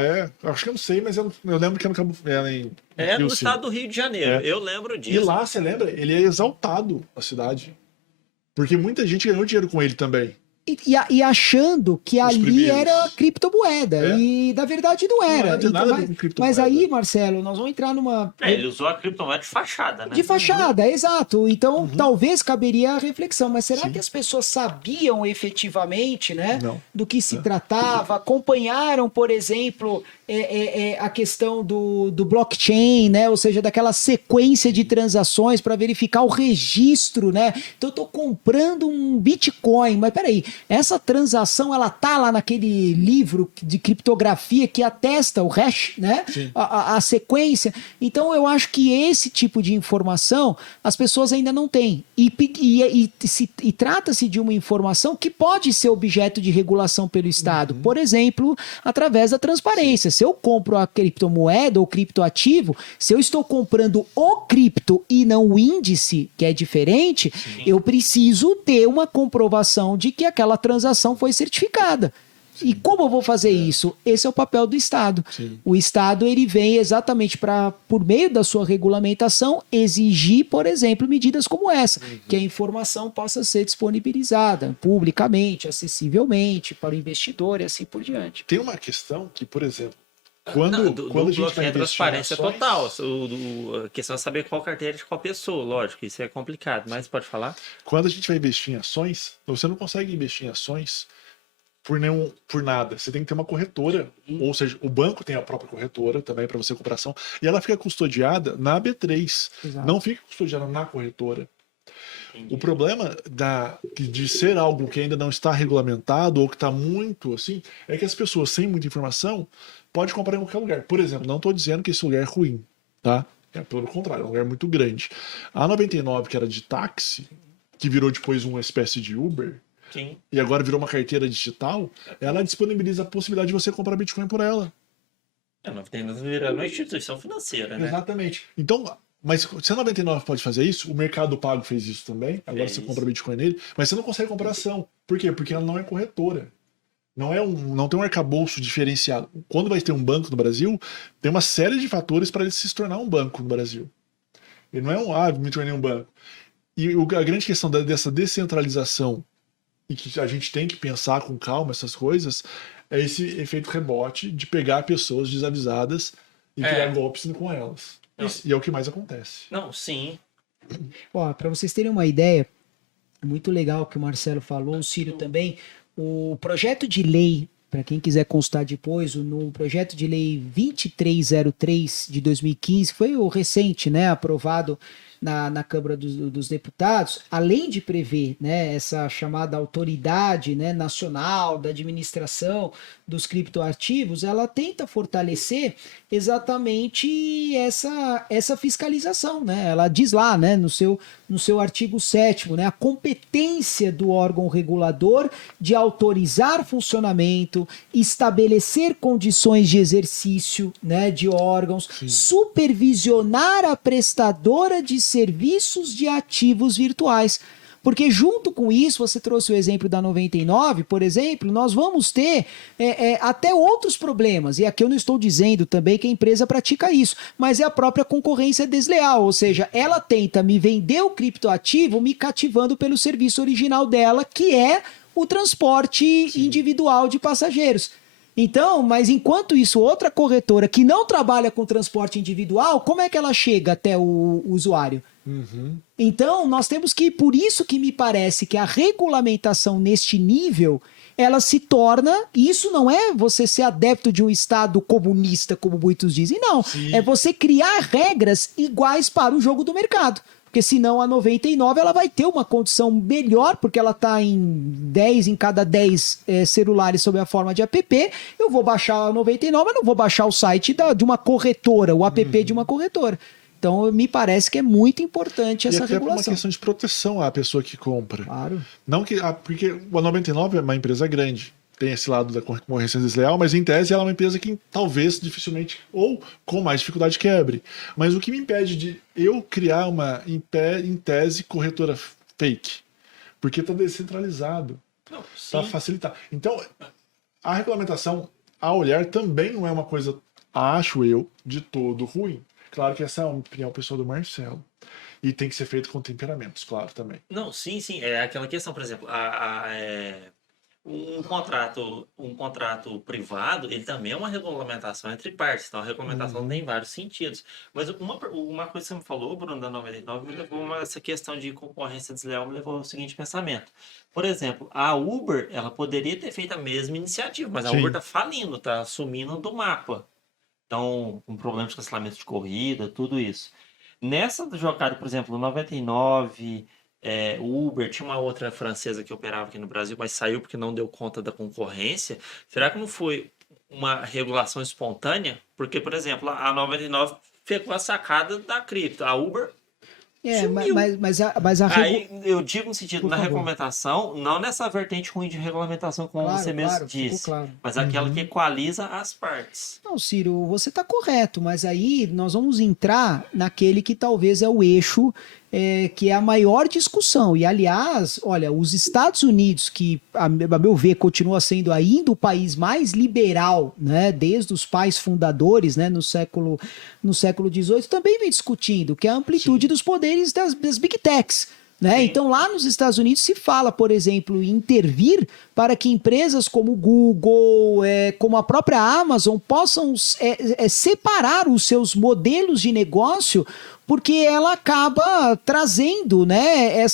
Acho que eu não sei, mas eu lembro que é no Cabo Frio. No estado do Rio de Janeiro, eu lembro disso. E lá, você lembra, ele é exaltado na cidade. Porque muita gente ganhou dinheiro com ele também. E achando que ali era criptomoeda. E na verdade não era. Não tem nada a ver com criptomoeda. Mas aí, Marcelo, nós vamos entrar numa... Ele usou a criptomoeda de fachada, né? De fachada, exato. Então, talvez caberia a reflexão. Mas será que as pessoas sabiam efetivamente, né, do que se tratava? Acompanharam, por exemplo, a questão do blockchain, né? Ou seja, daquela sequência de transações para verificar o registro, né? Então, eu estou comprando um Bitcoin, mas peraí, essa transação, ela tá lá naquele livro de criptografia que atesta o hash, né? A sequência. Então, eu acho que esse tipo de informação as pessoas ainda não têm. E trata-se de uma informação que pode ser objeto de regulação pelo Estado. Por exemplo, através da transparência. Se eu compro a criptomoeda ou criptoativo, se eu estou comprando o cripto e não o índice, que é diferente, eu preciso ter uma comprovação de que aquela transação foi certificada. E como eu vou fazer isso? Esse é o papel do Estado. O Estado ele vem exatamente para, por meio da sua regulamentação, exigir, por exemplo, medidas como essa, que a informação possa ser disponibilizada publicamente, acessivelmente, para o investidor e assim por diante. Tem uma questão que, por exemplo, quando a gente vai investir transparência total. A questão é saber qual carteira de qual pessoa, lógico, isso é complicado, mas pode falar? Quando a gente vai investir em ações, você não consegue investir em ações por nada. Você tem que ter uma corretora, ou seja, o banco tem a própria corretora também para você comprar ação, e ela fica custodiada na B3, não fica custodiada na corretora. O problema de ser algo que ainda não está regulamentado ou que está muito assim, é que as pessoas sem muita informação podem comprar em qualquer lugar. Por exemplo, não estou dizendo que esse lugar é ruim, tá? É pelo contrário, é um lugar muito grande. A 99, que era de táxi, que virou depois uma espécie de Uber, Sim. E agora virou uma carteira digital, ela disponibiliza a possibilidade de você comprar Bitcoin por ela. A 99 virando uma instituição financeira, né? Exatamente. Então, mas se a 99 pode fazer isso, o Mercado Pago fez isso também, agora você compra Bitcoin nele, mas você não consegue comprar ação. Por quê? Porque ela não é corretora. Não tem um arcabouço diferenciado. Quando vai ter um banco no Brasil, tem uma série de fatores para ele se tornar um banco no Brasil. Ele não é me tornei um banco. E a grande questão dessa descentralização, e que a gente tem que pensar com calma essas coisas, é esse efeito rebote de pegar pessoas desavisadas e criar golpes com elas. E é o que mais acontece. Não, sim. Ó, para vocês terem uma ideia, muito legal o que o Marcelo falou, o Círio também, o projeto de lei, para quem quiser consultar depois, no projeto de lei 2303 de 2015, foi o recente, né, aprovado na Câmara dos Deputados, além de prever, né, essa chamada autoridade, né, nacional da administração dos criptoativos, ela tenta fortalecer exatamente essa fiscalização, né? Ela diz lá, né, no seu artigo 7º, né, a competência do órgão regulador de autorizar funcionamento, estabelecer condições de exercício, né, de órgãos, supervisionar a prestadora de serviços de ativos virtuais. Porque junto com isso, você trouxe o exemplo da 99, por exemplo, nós vamos ter até outros problemas. E aqui eu não estou dizendo também que a empresa pratica isso, mas é a própria concorrência desleal. Ou seja, ela tenta me vender o criptoativo me cativando pelo serviço original dela, que é o transporte individual de passageiros. Então, mas enquanto isso, outra corretora que não trabalha com transporte individual, como é que ela chega até o usuário? Então, nós temos que, por isso que me parece que a regulamentação neste nível, ela se torna, isso não é você ser adepto de um Estado comunista, como muitos dizem, não. É você criar regras iguais para o jogo do mercado. Porque senão a 99 ela vai ter uma condição melhor, porque ela está em 10 em cada 10 celulares sob a forma de app. Eu vou baixar a 99, mas não vou baixar o site de uma corretora, o app de uma corretora. Então, me parece que é muito importante essa regulação. E até uma questão de proteção à pessoa que compra. Claro. Não que, porque a 99 é uma empresa grande. Tem esse lado da concorrência desleal, mas em tese ela é uma empresa que talvez dificilmente ou com mais dificuldade quebre. Mas o que me impede de eu criar uma, em tese, corretora fake? Porque está descentralizado. Para facilitar. Então, a regulamentação, a olhar, também não é uma coisa, acho eu, de todo ruim. Claro que essa é uma opinião pessoal do Marcelo. E tem que ser feito com temperamentos, claro, também. Não, sim. É aquela questão, por exemplo, um contrato privado, ele também é uma regulamentação entre partes. Então, a regulamentação tem vários sentidos. Mas uma coisa que você me falou, Bruno, da 99, me levou essa questão de concorrência desleal, me levou ao seguinte pensamento. Por exemplo, a Uber, ela poderia ter feito a mesma iniciativa, mas a Uber está falindo, está sumindo do mapa. Então, com problemas de cancelamento de corrida, tudo isso. Nessa jogada, por exemplo, 99... Uber, tinha uma outra francesa que operava aqui no Brasil, mas saiu porque não deu conta da concorrência. Será que não foi uma regulação espontânea? Porque, por exemplo, a 99 pegou a sacada da cripto, a Uber sumiu. Mas a Aí eu digo no sentido, na regulamentação, não nessa vertente ruim de regulamentação, como você mesmo disse, mas aquela que equaliza as partes. Não, Ciro, você está correto, mas aí nós vamos entrar naquele que talvez é o eixo que é a maior discussão. E, aliás, olha, os Estados Unidos, que, a meu ver, continua sendo ainda o país mais liberal, né, desde os pais fundadores, né, no século XVIII, também vem discutindo, que é a amplitude dos poderes das Big Techs. Né? Então, lá nos Estados Unidos se fala, por exemplo, em intervir para que empresas como o Google, como a própria Amazon, possam separar os seus modelos de negócio porque ela acaba trazendo, né,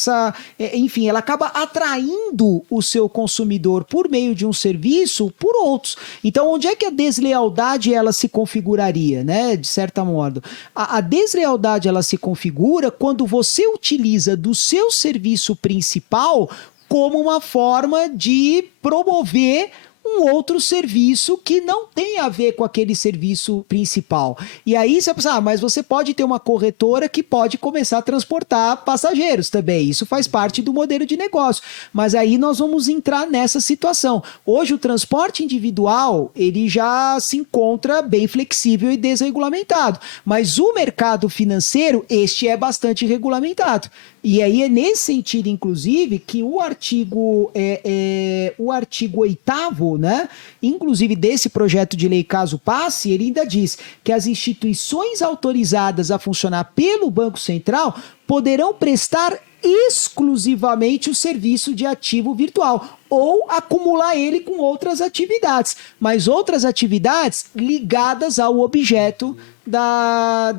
enfim, ela acaba atraindo o seu consumidor por meio de um serviço por outros. Então, onde é que a deslealdade ela se configuraria, né, de certa modo? A deslealdade ela se configura quando você utiliza do seu serviço principal como uma forma de promover um outro serviço que não tem a ver com aquele serviço principal. E aí você vai pensar, mas você pode ter uma corretora que pode começar a transportar passageiros também. Isso faz parte do modelo de negócio. Mas aí nós vamos entrar nessa situação. Hoje o transporte individual, ele já se encontra bem flexível e desregulamentado. Mas o mercado financeiro, este é bastante regulamentado. E aí é nesse sentido, inclusive, que o artigo 8º, né, inclusive desse projeto de lei, caso passe, ele ainda diz que as instituições autorizadas a funcionar pelo Banco Central poderão prestar exclusivamente o serviço de ativo virtual ou acumular ele com outras atividades, mas outras atividades ligadas ao objeto da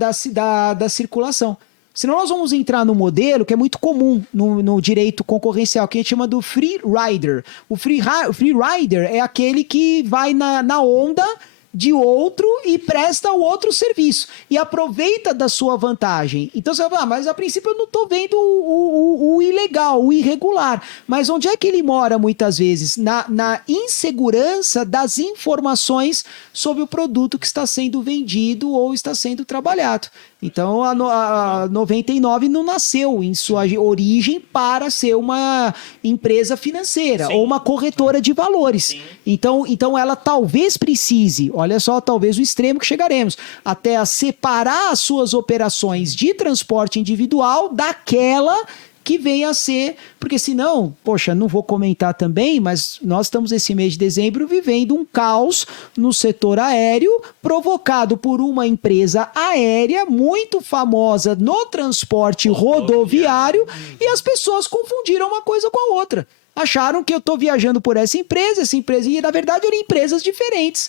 circulação. Senão nós vamos entrar no modelo que é muito comum no direito concorrencial, que a gente chama do free rider. O free rider é aquele que vai na onda de outro e presta o outro serviço e aproveita da sua vantagem. Então você vai falar, mas a princípio eu não estou vendo o ilegal, o irregular. Mas onde é que ele mora muitas vezes? Na insegurança das informações sobre o produto que está sendo vendido ou está sendo trabalhado. Então a 99 não nasceu em sua origem para ser uma empresa financeira. Sim. Ou uma corretora de valores. Então ela talvez precise, olha só, talvez o extremo que chegaremos, até a separar as suas operações de transporte individual daquela que venha a ser, porque senão, poxa, não vou comentar também, mas nós estamos esse mês de dezembro vivendo um caos no setor aéreo provocado por uma empresa aérea muito famosa no transporte rodoviário e as pessoas confundiram uma coisa com a outra. Acharam que eu estou viajando por essa empresa, e na verdade eram empresas diferentes.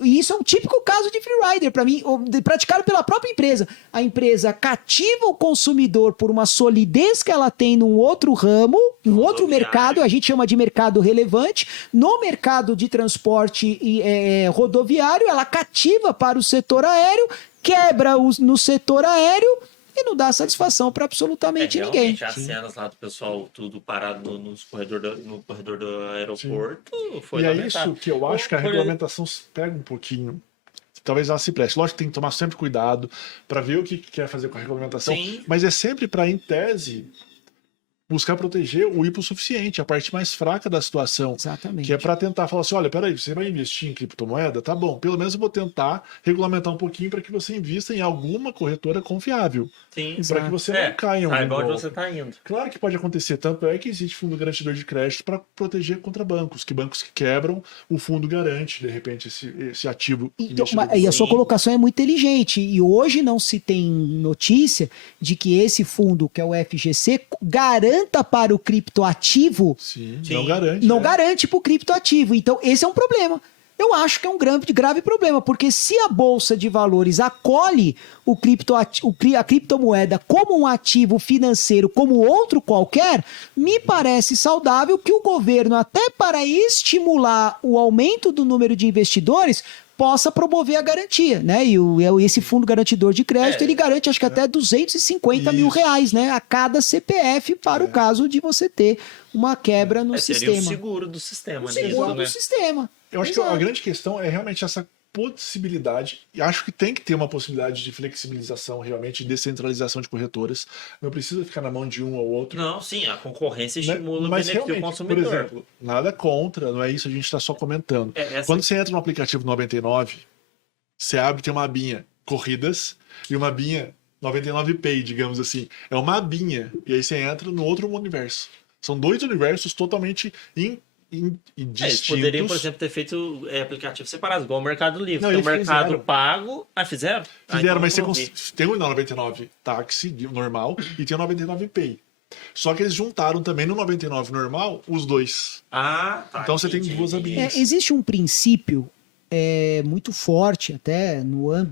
E isso é um típico caso de free rider, para mim, praticado pela própria empresa. A empresa cativa o consumidor por uma solidez que ela tem num outro ramo, num outro mercado, a gente chama de mercado relevante. No mercado de transporte rodoviário, ela cativa para o setor aéreo, quebra no setor aéreo, e não dá satisfação para absolutamente ninguém. As cenas lá do pessoal tudo parado no corredor do aeroporto. Foi e é isso que eu acho que a regulamentação pega um pouquinho. Talvez ela se preste. Lógico que tem que tomar sempre cuidado para ver o que quer fazer com a regulamentação. Sim. Mas é sempre para, em tese, buscar proteger o hipossuficiente, a parte mais fraca da situação. Exatamente. Que é para tentar falar assim, olha, peraí, você vai investir em criptomoeda? Tá bom, pelo menos eu vou tentar regulamentar um pouquinho para que você invista em alguma corretora confiável. Sim. Para que você não caia em algum igual golpe. você tá indo. Claro que pode acontecer, tanto é que existe fundo garantidor de crédito para proteger contra bancos que quebram, o fundo garante, de repente, esse ativo. Então, e a sua colocação é muito inteligente, e hoje não se tem notícia de que esse fundo, que é o FGC, garanta para o criptoativo. Sim. Não garante. Não garante para o criptoativo. Então, esse é um problema. Eu acho que é um grave problema, porque se a Bolsa de Valores acolhe a criptomoeda como um ativo financeiro, como outro qualquer, me parece saudável que o governo, até para estimular o aumento do número de investidores, possa promover a garantia, né? E esse fundo garantidor de crédito, ele garante, acho que até 250 mil reais, né? A cada CPF para o caso de você ter uma quebra no sistema. Seria o seguro do sistema. O seguro do sistema. Eu acho que a grande questão é realmente essa possibilidade, e acho que tem que ter uma possibilidade de flexibilização, realmente, de descentralização de corretoras. Não precisa ficar na mão de um ou outro. Não, sim, a concorrência estimula o benefício do consumidor. Por exemplo, nada contra, não é isso, a gente está só comentando. Quando você entra no aplicativo 99, você abre, tem uma abinha Corridas e uma abinha 99 Pay, digamos assim. É uma abinha, e aí você entra no outro universo. São dois universos totalmente distintos. Eles poderiam, por exemplo, ter feito aplicativos separados, igual o Mercado Livre. Tem o Mercado Pago. Fizeram? Fizeram, mas tem o 99 táxi normal e tem o 99 Pay. Só que eles juntaram também no 99 normal os dois. Tá. Então você tem duas abinhas. Existe um princípio muito forte até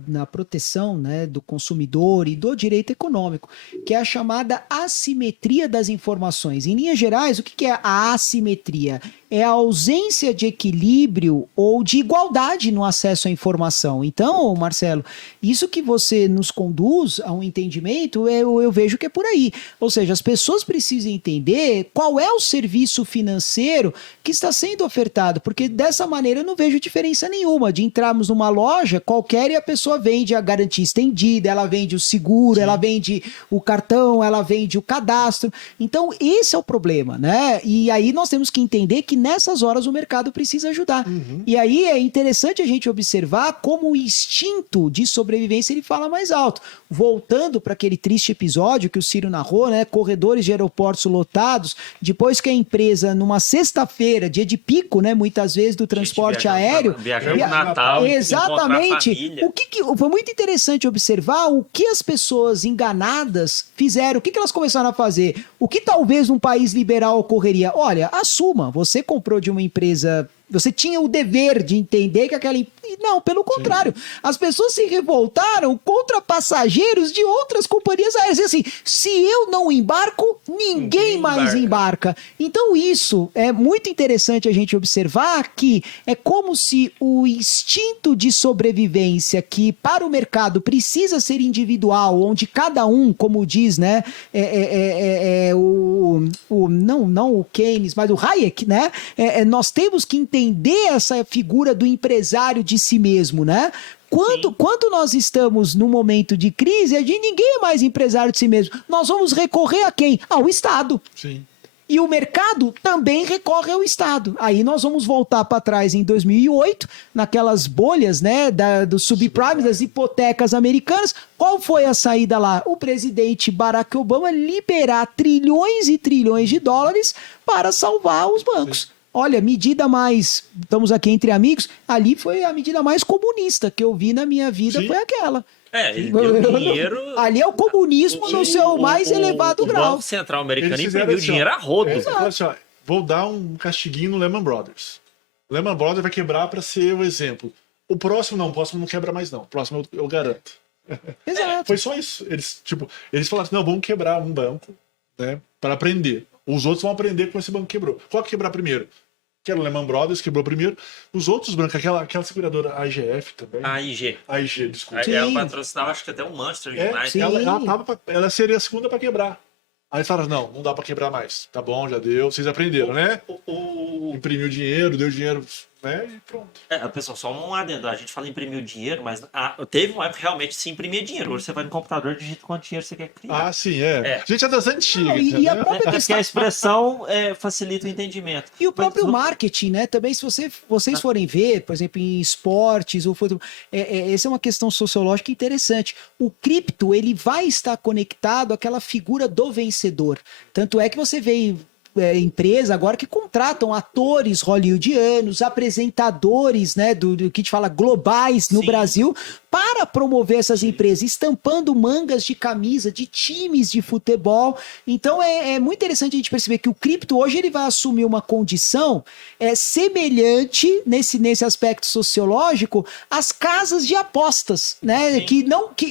na proteção, né, do consumidor e do direito econômico, que é a chamada assimetria das informações. Em linhas gerais, o que é a assimetria? É a ausência de equilíbrio ou de igualdade no acesso à informação. Então, Marcelo, isso que você nos conduz a um entendimento, eu vejo que é por aí. Ou seja, as pessoas precisam entender qual é o serviço financeiro que está sendo ofertado, porque dessa maneira eu não vejo diferença nenhuma de entrarmos numa loja qualquer e a pessoa vende a garantia estendida, ela vende o seguro, ela vende o cartão, ela vende o cadastro. Então, esse é o problema, né? E aí nós temos que entender que nessas horas o mercado precisa ajudar. E aí é interessante a gente observar como o instinto de sobrevivência ele fala mais alto. Voltando para aquele triste episódio que o Ciro narrou, né? Corredores de aeroportos lotados, depois que a empresa, numa sexta-feira, dia de pico, né? Muitas vezes do transporte aéreo. Viajando no Natal. Exatamente. Foi muito interessante observar o que as pessoas enganadas fizeram. O que elas começaram a fazer? O que talvez num país liberal ocorreria? Olha, assuma, você comprou de uma empresa. Você tinha o dever de entender que aquela... Não, pelo contrário. As pessoas se revoltaram contra passageiros de outras companhias aéreas. Assim, se eu não embarco, ninguém mais embarca. Então isso é muito interessante a gente observar que é como se o instinto de sobrevivência que para o mercado precisa ser individual, onde cada um, como diz, né, não o Keynes, mas o Hayek, né, nós temos que entender essa figura do empresário de si mesmo, né? Quando nós estamos num momento de crise, ninguém é mais empresário de si mesmo. Nós vamos recorrer a quem? Ao Estado. Sim. E o mercado também recorre ao Estado. Aí nós vamos voltar para trás em 2008, naquelas bolhas, né, dos subprimes, das hipotecas americanas. Qual foi a saída lá? O presidente Barack Obama liberar trilhões e trilhões de dólares para salvar os bancos. Sim. Olha, medida mais, estamos aqui entre amigos, ali foi a medida mais comunista que eu vi na minha vida. Sim. Foi aquela. Ele deu dinheiro... Ali é o comunismo no seu mais elevado grau. O Banco Central Americano imprimiu dinheiro a rodo. Assim, vou dar um castiguinho no Lehman Brothers. O Lehman Brothers vai quebrar para ser o exemplo. O próximo não quebra mais não. O próximo eu garanto. Exato. Foi só isso. Eles falaram assim, não, vamos quebrar um banco, né, para aprender. Os outros vão aprender como esse banco quebrou. Qual que quebrar primeiro? Que era o Lehman Brothers, quebrou primeiro. Os outros bancos, aquela seguradora AIGF também. AIG, desculpa. Ela patrocinava, acho que até um Manchester United. Ela seria a segunda para quebrar. Aí falaram, não dá para quebrar mais. Tá bom, já deu. Vocês aprenderam, né? Imprimiu dinheiro, deu dinheiro, né? E pronto. Pessoal, só um adendo. A gente fala imprimir dinheiro, mas teve uma época que realmente se imprimia dinheiro. Hoje você vai no computador, digita quanto dinheiro você quer criar. Sim, A gente é das antigas. E a própria questão... a expressão facilita o entendimento. E o próprio marketing, né? Também, se vocês forem ver, por exemplo, em esportes, essa é uma questão sociológica interessante. O cripto, ele vai estar conectado àquela figura do vencedor. Tanto é que você vê empresa agora que contratam atores hollywoodianos, apresentadores, né, do que a gente fala globais no Brasil, para promover essas empresas, estampando mangas de camisa de times de futebol. Então é muito interessante a gente perceber que o cripto hoje ele vai assumir uma condição semelhante nesse aspecto sociológico às casas de apostas, né? Que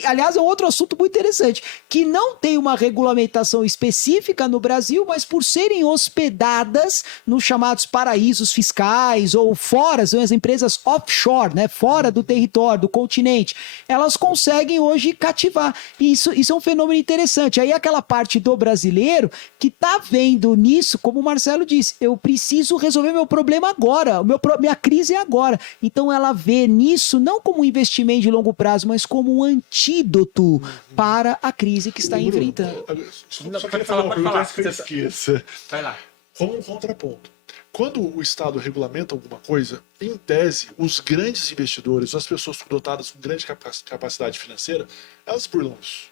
aliás é um outro assunto muito interessante, que não tem uma regulamentação específica no Brasil, mas por serem hospedadas nos chamados paraísos fiscais ou fora, as empresas offshore, né? Fora do território, do continente, elas conseguem hoje cativar. Isso é um fenômeno interessante. Aí aquela parte do brasileiro que tá vendo nisso, como o Marcelo disse, eu preciso resolver meu problema agora, minha crise é agora. Então ela vê nisso não como um investimento de longo prazo, mas como um antídoto para a crise que está enfrentando. Só queria falar uma coisa que eu esqueça. Vai lá. Como um contraponto. Quando o Estado regulamenta alguma coisa, em tese, os grandes investidores, as pessoas dotadas com grande capacidade financeira, elas burlam isso.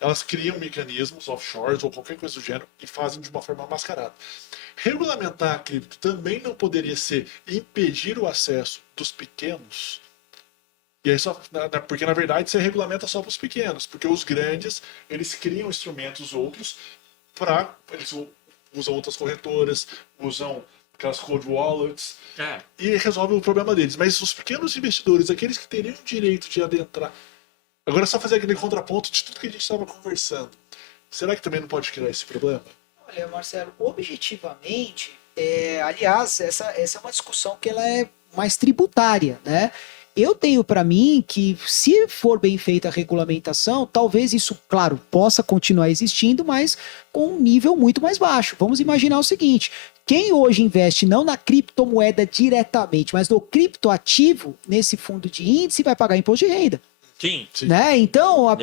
Elas criam mecanismos offshores ou qualquer coisa do gênero e fazem de uma forma mascarada. Regulamentar a cripto também não poderia ser impedir o acesso dos pequenos. E aí porque, na verdade, você regulamenta só para os pequenos, porque os grandes, eles criam instrumentos outros eles usam outras corretoras, usam aquelas cold wallets, e resolve o problema deles. Mas os pequenos investidores, aqueles que teriam o direito de adentrar... Agora é só fazer aquele contraponto de tudo que a gente estava conversando. Será que também não pode criar esse problema? Olha, Marcelo, objetivamente, aliás, essa é uma discussão que ela é mais tributária, né? Eu tenho para mim que, se for bem feita a regulamentação, talvez isso, claro, possa continuar existindo, mas com um nível muito mais baixo. Vamos imaginar o seguinte: quem hoje investe não na criptomoeda diretamente, mas no criptoativo, nesse fundo de índice, vai pagar imposto de renda. Sim. Né? Então, a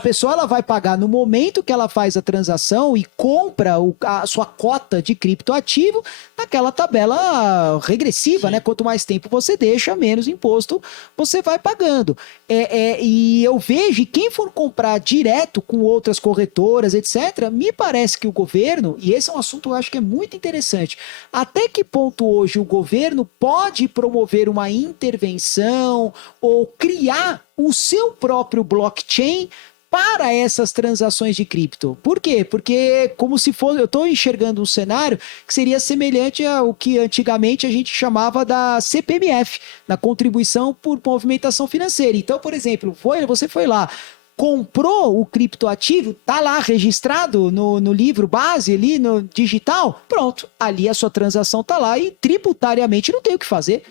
pessoa ela vai pagar no momento que ela faz a transação e compra a sua cota de criptoativo naquela tabela regressiva, né? Quanto mais tempo você deixa, menos imposto você vai pagando. E eu vejo, quem for comprar direto com outras corretoras, etc., me parece que o governo, e esse é um assunto que eu acho que é muito interessante, até que ponto hoje o governo pode promover uma intervenção ou criar o seu próprio blockchain para essas transações de cripto. Por quê? Porque como se fosse, eu estou enxergando um cenário que seria semelhante ao que antigamente a gente chamava da CPMF, na contribuição por movimentação financeira. Então, por exemplo, você foi lá, comprou o criptoativo, tá lá registrado no livro base ali, no digital, pronto, ali a sua transação tá lá e tributariamente não tem o que fazer.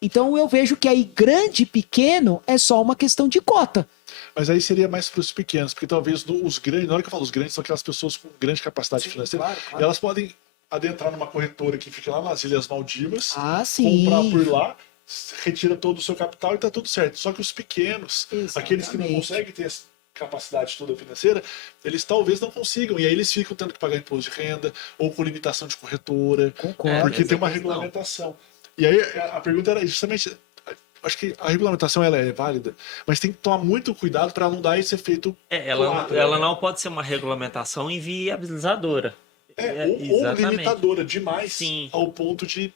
Então eu vejo que aí grande e pequeno é só uma questão de cota. Mas aí seria mais para os pequenos, porque talvez os grandes, na hora que eu falo os grandes, são aquelas pessoas com grande capacidade financeira, claro. E elas podem adentrar numa corretora que fica lá nas Ilhas Maldivas, comprar por lá, retira todo o seu capital e tá tudo certo. Só que os pequenos, aqueles que não conseguem ter essa capacidade toda financeira, eles talvez não consigam, e aí eles ficam tendo que pagar imposto de renda, ou com limitação de corretora, porque tem uma regulamentação. E aí a pergunta era justamente, acho que a regulamentação ela é válida, mas tem que tomar muito cuidado para não dar esse efeito. Ela não pode ser uma regulamentação inviabilizadora. Ou limitadora demais. Sim. Ao ponto de...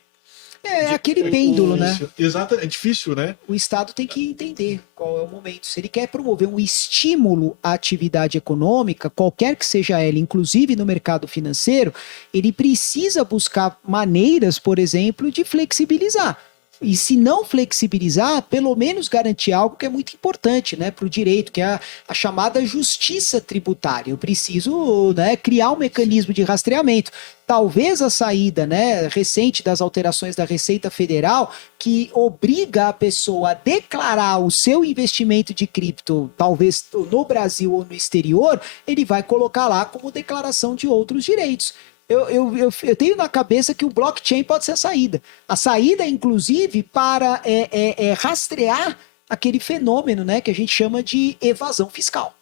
aquele pêndulo, né? Exato, é difícil, né? O Estado tem que entender qual é o momento. Se ele quer promover um estímulo à atividade econômica, qualquer que seja ela, inclusive no mercado financeiro, ele precisa buscar maneiras, por exemplo, de flexibilizar. E se não flexibilizar, pelo menos garantir algo que é muito importante, né, para o direito, que é a chamada justiça tributária. Eu preciso, né, criar um mecanismo de rastreamento. Talvez a saída, né, recente das alterações da Receita Federal, que obriga a pessoa a declarar o seu investimento de cripto, talvez no Brasil ou no exterior, ele vai colocar lá como declaração de outros direitos. Eu tenho na cabeça que o blockchain pode ser a saída. A saída, inclusive, para rastrear aquele fenômeno, né, que a gente chama de evasão fiscal.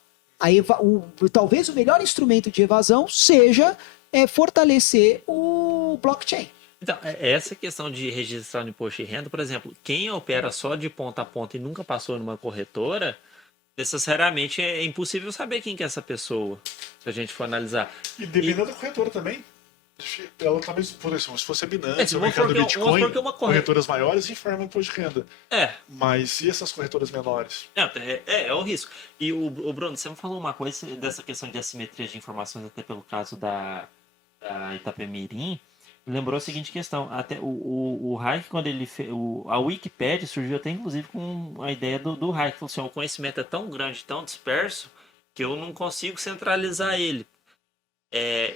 Talvez o melhor instrumento de evasão seja fortalecer o blockchain. Então, essa questão de registrar no imposto de renda, por exemplo, quem opera só de ponta a ponta e nunca passou numa corretora, necessariamente é impossível saber quem que é essa pessoa, se a gente for analisar. E dependendo da corretora também. Ela talvez, por exemplo, se fosse a Binance, o mercado do Bitcoin, corretoras maiores informam imposto de renda. Mas e essas corretoras menores? É o risco. E o Bruno, você me falou uma coisa dessa questão de assimetria de informações, até pelo caso da Itapemirim, lembrou a seguinte questão. Até o Hayek, quando ele fez. A Wikipédia surgiu até inclusive com a ideia do Hayek. Falou assim: o conhecimento é tão grande, tão disperso, que eu não consigo centralizar ele.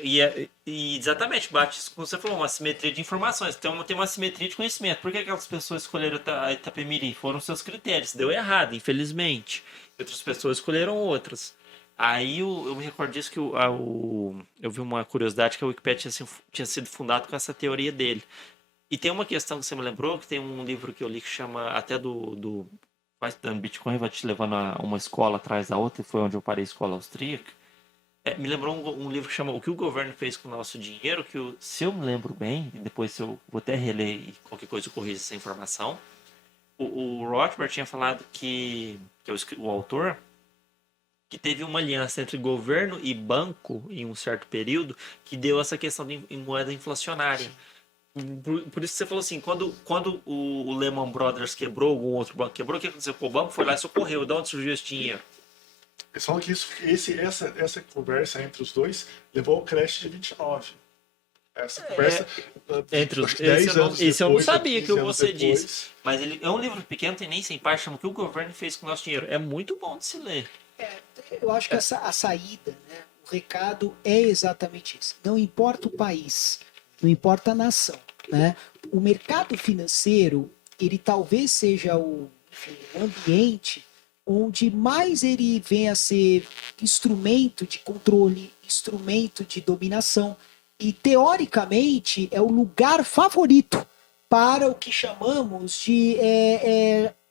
E exatamente, bate isso como você falou, uma simetria de informações. Tem uma simetria de conhecimento. Por que aquelas pessoas escolheram a Itapemirim? Foram seus critérios. Deu errado, infelizmente. Outras pessoas escolheram outras. Aí eu me recordo disso que eu vi uma curiosidade que a Wikipedia tinha sido fundada com essa teoria dele. E tem uma questão que você me lembrou, que tem um livro que eu li que chama até do Bitcoin, vai te levando a uma escola atrás da outra, e foi onde eu parei a escola austríaca. Me lembrou um livro que chama O que o Governo Fez com o Nosso Dinheiro, que se eu me lembro bem, depois eu vou até reler e qualquer coisa eu corrijo essa informação, o Rothbard tinha falado que é o autor, que teve uma aliança entre governo e banco em um certo período que deu essa questão de moeda inflacionária. Por isso que você falou assim, quando o Lehman Brothers quebrou, algum outro banco quebrou, o que aconteceu com o banco? Foi lá e socorreu. De onde surgiu esse dinheiro? Eles falam que essa conversa entre os dois levou ao crash de 29. Essa conversa entre os 10 anos isso eu não depois, sabia que 15 você anos depois. disse. Mas ele é um livro pequeno, tem nem 100 páginas, chama O que o governo fez com o nosso dinheiro. É muito bom de se ler. Eu acho que a saída, né, o recado é exatamente esse. Não importa o país, não importa a nação, né? O mercado financeiro, ele talvez seja o ambiente onde mais ele vem a ser instrumento de controle, instrumento de dominação. E, teoricamente, é o lugar favorito para o que chamamos de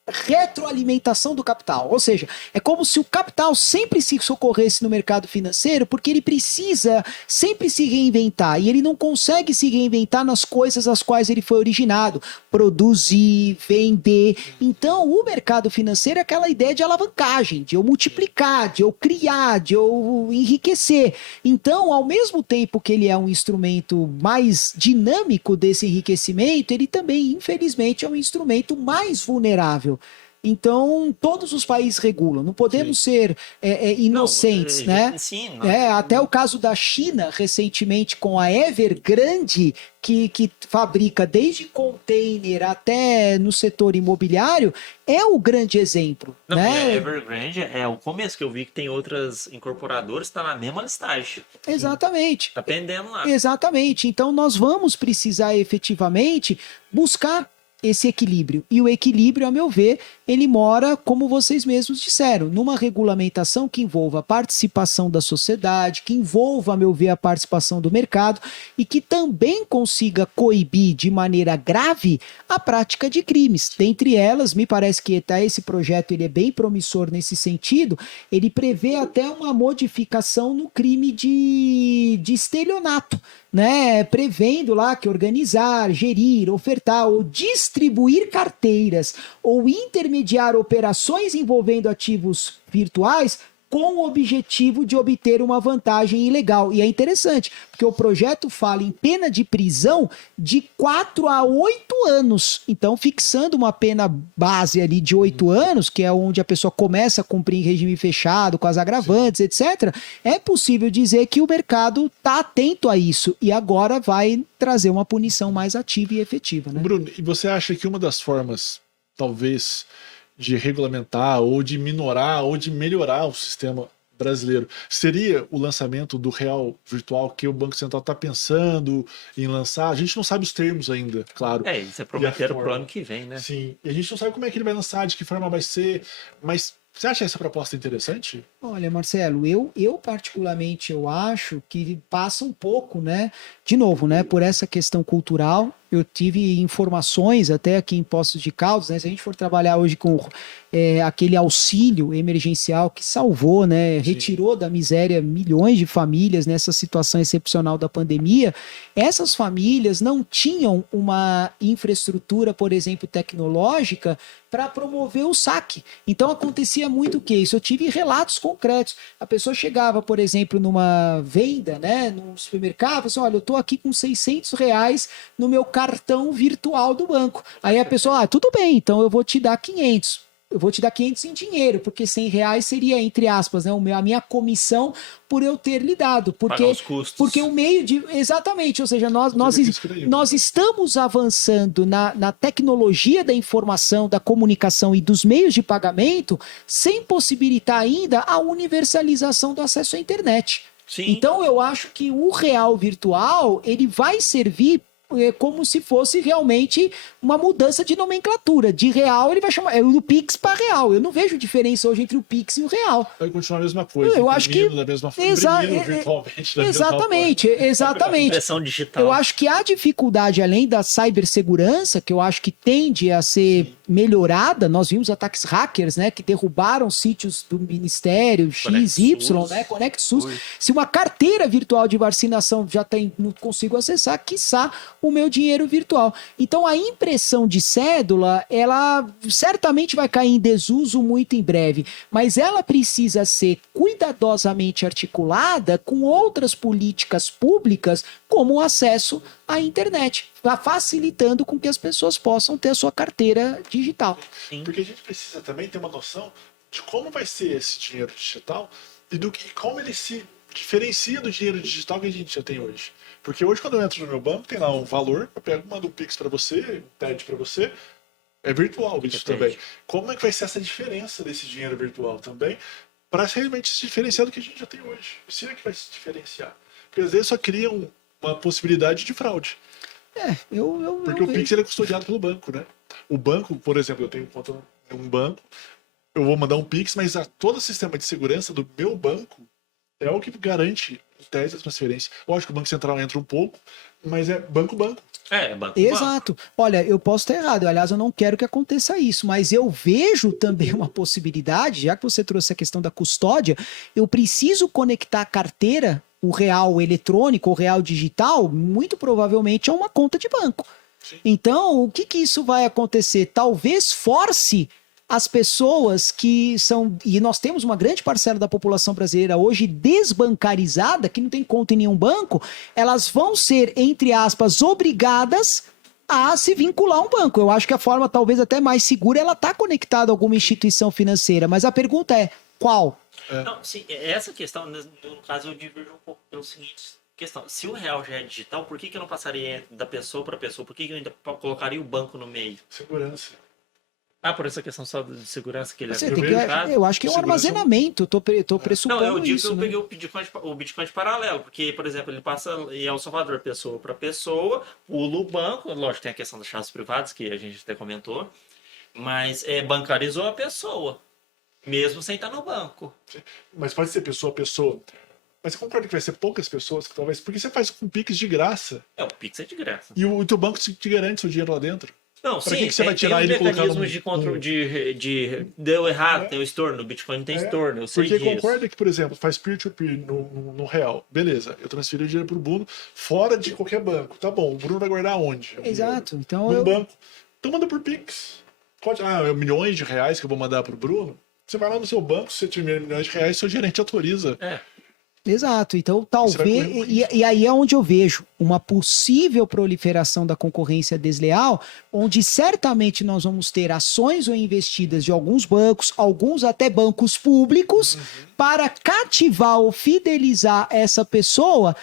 retroalimentação do capital. Ou seja, é como se o capital sempre se socorresse no mercado financeiro, porque ele precisa sempre se reinventar, e ele não consegue se reinventar nas coisas às quais ele foi originado, produzir, vender. Então, o mercado financeiro é aquela ideia de alavancagem, de eu multiplicar, de eu criar, de eu enriquecer. Então, ao mesmo tempo que ele é um instrumento mais dinâmico desse enriquecimento, ele também, infelizmente, é um instrumento mais vulnerável. Então, todos os países regulam. Não podemos ser inocentes, né? Sim, Até o caso da China, recentemente, com a Evergrande, que fabrica desde container até no setor imobiliário, é o grande exemplo. Não, né? A Evergrande é o começo que eu vi que tem outras incorporadoras que estão na mesma listagem. Exatamente. Tá pendendo lá. Exatamente. Então, nós vamos precisar efetivamente buscar esse equilíbrio. E o equilíbrio, a meu ver, ele mora, como vocês mesmos disseram, numa regulamentação que envolva a participação da sociedade, que envolva, a meu ver, a participação do mercado e que também consiga coibir de maneira grave a prática de crimes. Dentre elas, me parece que esse projeto ele é bem promissor nesse sentido, ele prevê até uma modificação no crime de estelionato, né, prevendo lá que organizar, gerir, ofertar ou distribuir carteiras ou intermediar operações envolvendo ativos virtuais com o objetivo de obter uma vantagem ilegal. E é interessante, porque o projeto fala em pena de prisão de 4 a 8 anos. Então, fixando uma pena base ali de 8 anos, que é onde a pessoa começa a cumprir em regime fechado, com as agravantes, etc., é possível dizer que o mercado está atento a isso e agora vai trazer uma punição mais ativa e efetiva. Né? Bruno, e você acha que uma das formas, talvez, de regulamentar ou de minorar ou de melhorar o sistema brasileiro seria o lançamento do real virtual que o Banco Central está pensando em lançar? A gente não sabe os termos ainda, claro. Isso é prometeram pro ano que vem, né? Sim, e a gente não sabe como é que ele vai lançar, de que forma vai ser, mas você acha essa proposta interessante? Olha, Marcelo, eu particularmente eu acho que passa um pouco, né? De novo, né? Por essa questão cultural, eu tive informações até aqui em Poços de Caldas, né? Se a gente for trabalhar hoje com aquele auxílio emergencial que salvou, né? Retirou da miséria milhões de famílias nessa situação excepcional da pandemia, essas famílias não tinham uma infraestrutura, por exemplo, tecnológica para promover o saque. Então acontecia muito o que isso? Eu tive relatos concretos. A pessoa chegava, por exemplo, numa venda, né, num supermercado, assim, olha, eu estou aqui com R$600 no meu cartão virtual do banco. Aí a pessoa, tudo bem, então eu vou te dar 500. Eu vou te dar 500 em dinheiro, porque R$100 seria, entre aspas, né, a minha comissão por eu ter lhe dado. Porque, os custos. porque o meio de... Exatamente, ou seja, nós estamos avançando na tecnologia da informação, da comunicação e dos meios de pagamento sem possibilitar ainda a universalização do acesso à internet. Sim. Então eu acho que o real virtual ele vai servir como se fosse realmente uma mudança de nomenclatura. De real, ele vai chamar do Pix para real. Eu não vejo diferença hoje entre o Pix e o real. Vai continuar a mesma coisa. Eu acho que da mesma forma, virtualmente da exatamente. Impressão digital. Eu acho que a dificuldade, além da cibersegurança, que eu acho que tende a ser melhorada, nós vimos ataques hackers, né, que derrubaram sítios do Ministério XY, né, ConectSUS. Se uma carteira virtual de vacinação já não consigo acessar, quiçá o meu dinheiro virtual. Então a impressão de cédula, ela certamente vai cair em desuso muito em breve, mas ela precisa ser cuidadosamente articulada com outras políticas públicas, como o acesso à internet, facilitando com que as pessoas possam ter a sua carteira digital. Sim. Porque a gente precisa também ter uma noção de como vai ser esse dinheiro digital e como ele se diferencia do dinheiro digital que a gente já tem hoje. Porque hoje, quando eu entro no meu banco, tem lá um valor, eu pego, mando um Pix para você, um TED para você, é virtual isso também. Como é que vai ser essa diferença desse dinheiro virtual também, para realmente se diferenciar do que a gente já tem hoje? Se é que vai se diferenciar. Porque às vezes só cria uma possibilidade de fraude. Porque o Pix ele é custodiado pelo banco, né? O banco, por exemplo, eu tenho conta em um banco, eu vou mandar um Pix, mas todo o sistema de segurança do meu banco é o que garante em tese a transferência. Lógico que o Banco Central entra um pouco, mas é banco-banco. Banco. Exato. Olha, eu posso estar errado. Aliás, eu não quero que aconteça isso, mas eu vejo também uma possibilidade, já que você trouxe a questão da custódia, eu preciso conectar a carteira, o real eletrônico, o real digital, muito provavelmente a uma conta de banco. Sim. Então, o que isso vai acontecer? Talvez force as pessoas que são, e nós temos uma grande parcela da população brasileira hoje desbancarizada, que não tem conta em nenhum banco, elas vão ser, entre aspas, obrigadas a se vincular a um banco. Eu acho que a forma talvez até mais segura ela está conectada a alguma instituição financeira, mas a pergunta é, qual? Não, sim, essa questão, no caso, eu diverjo um pouco pelo seguinte questão. Se o real já é digital, por que eu não passaria da pessoa para pessoa? Por que eu ainda colocaria o banco no meio? Segurança. Por essa questão só de segurança que ele eu acho que é um armazenamento, tô pressupondo Não, eu digo isso, que eu né? peguei o Bitcoin de paralelo, porque, por exemplo, ele passa em El Salvador, pessoa para pessoa, pula o banco, lógico, tem a questão das chaves privadas, que a gente até comentou, mas bancarizou a pessoa, mesmo sem estar no banco. Mas pode ser pessoa a pessoa. Mas você concorda que vai ser poucas pessoas que talvez... Porque você faz com Pix de graça. O Pix é de graça. E o teu banco te garante seu dinheiro lá dentro. Não, pra sim, que você vai tirar tem ele e colocar mecanismos de controle de deu errado, tem o estorno, no Bitcoin não tem estorno, eu sei porque disso. concorda que, por exemplo, faz peer-to-peer no real. Beleza, eu transfiro o dinheiro pro Bruno fora de qualquer banco. Tá bom, o Bruno vai guardar onde? Exato. Então Num banco. Então manda por Pix. Milhões de reais que eu vou mandar pro Bruno. Você vai lá no seu banco, se você tiver milhões de reais, seu gerente autoriza. Exato, então talvez, e aí é onde eu vejo uma possível proliferação da concorrência desleal, onde certamente nós vamos ter ações ou investidas de alguns bancos, alguns até bancos públicos, para cativar ou fidelizar essa pessoa,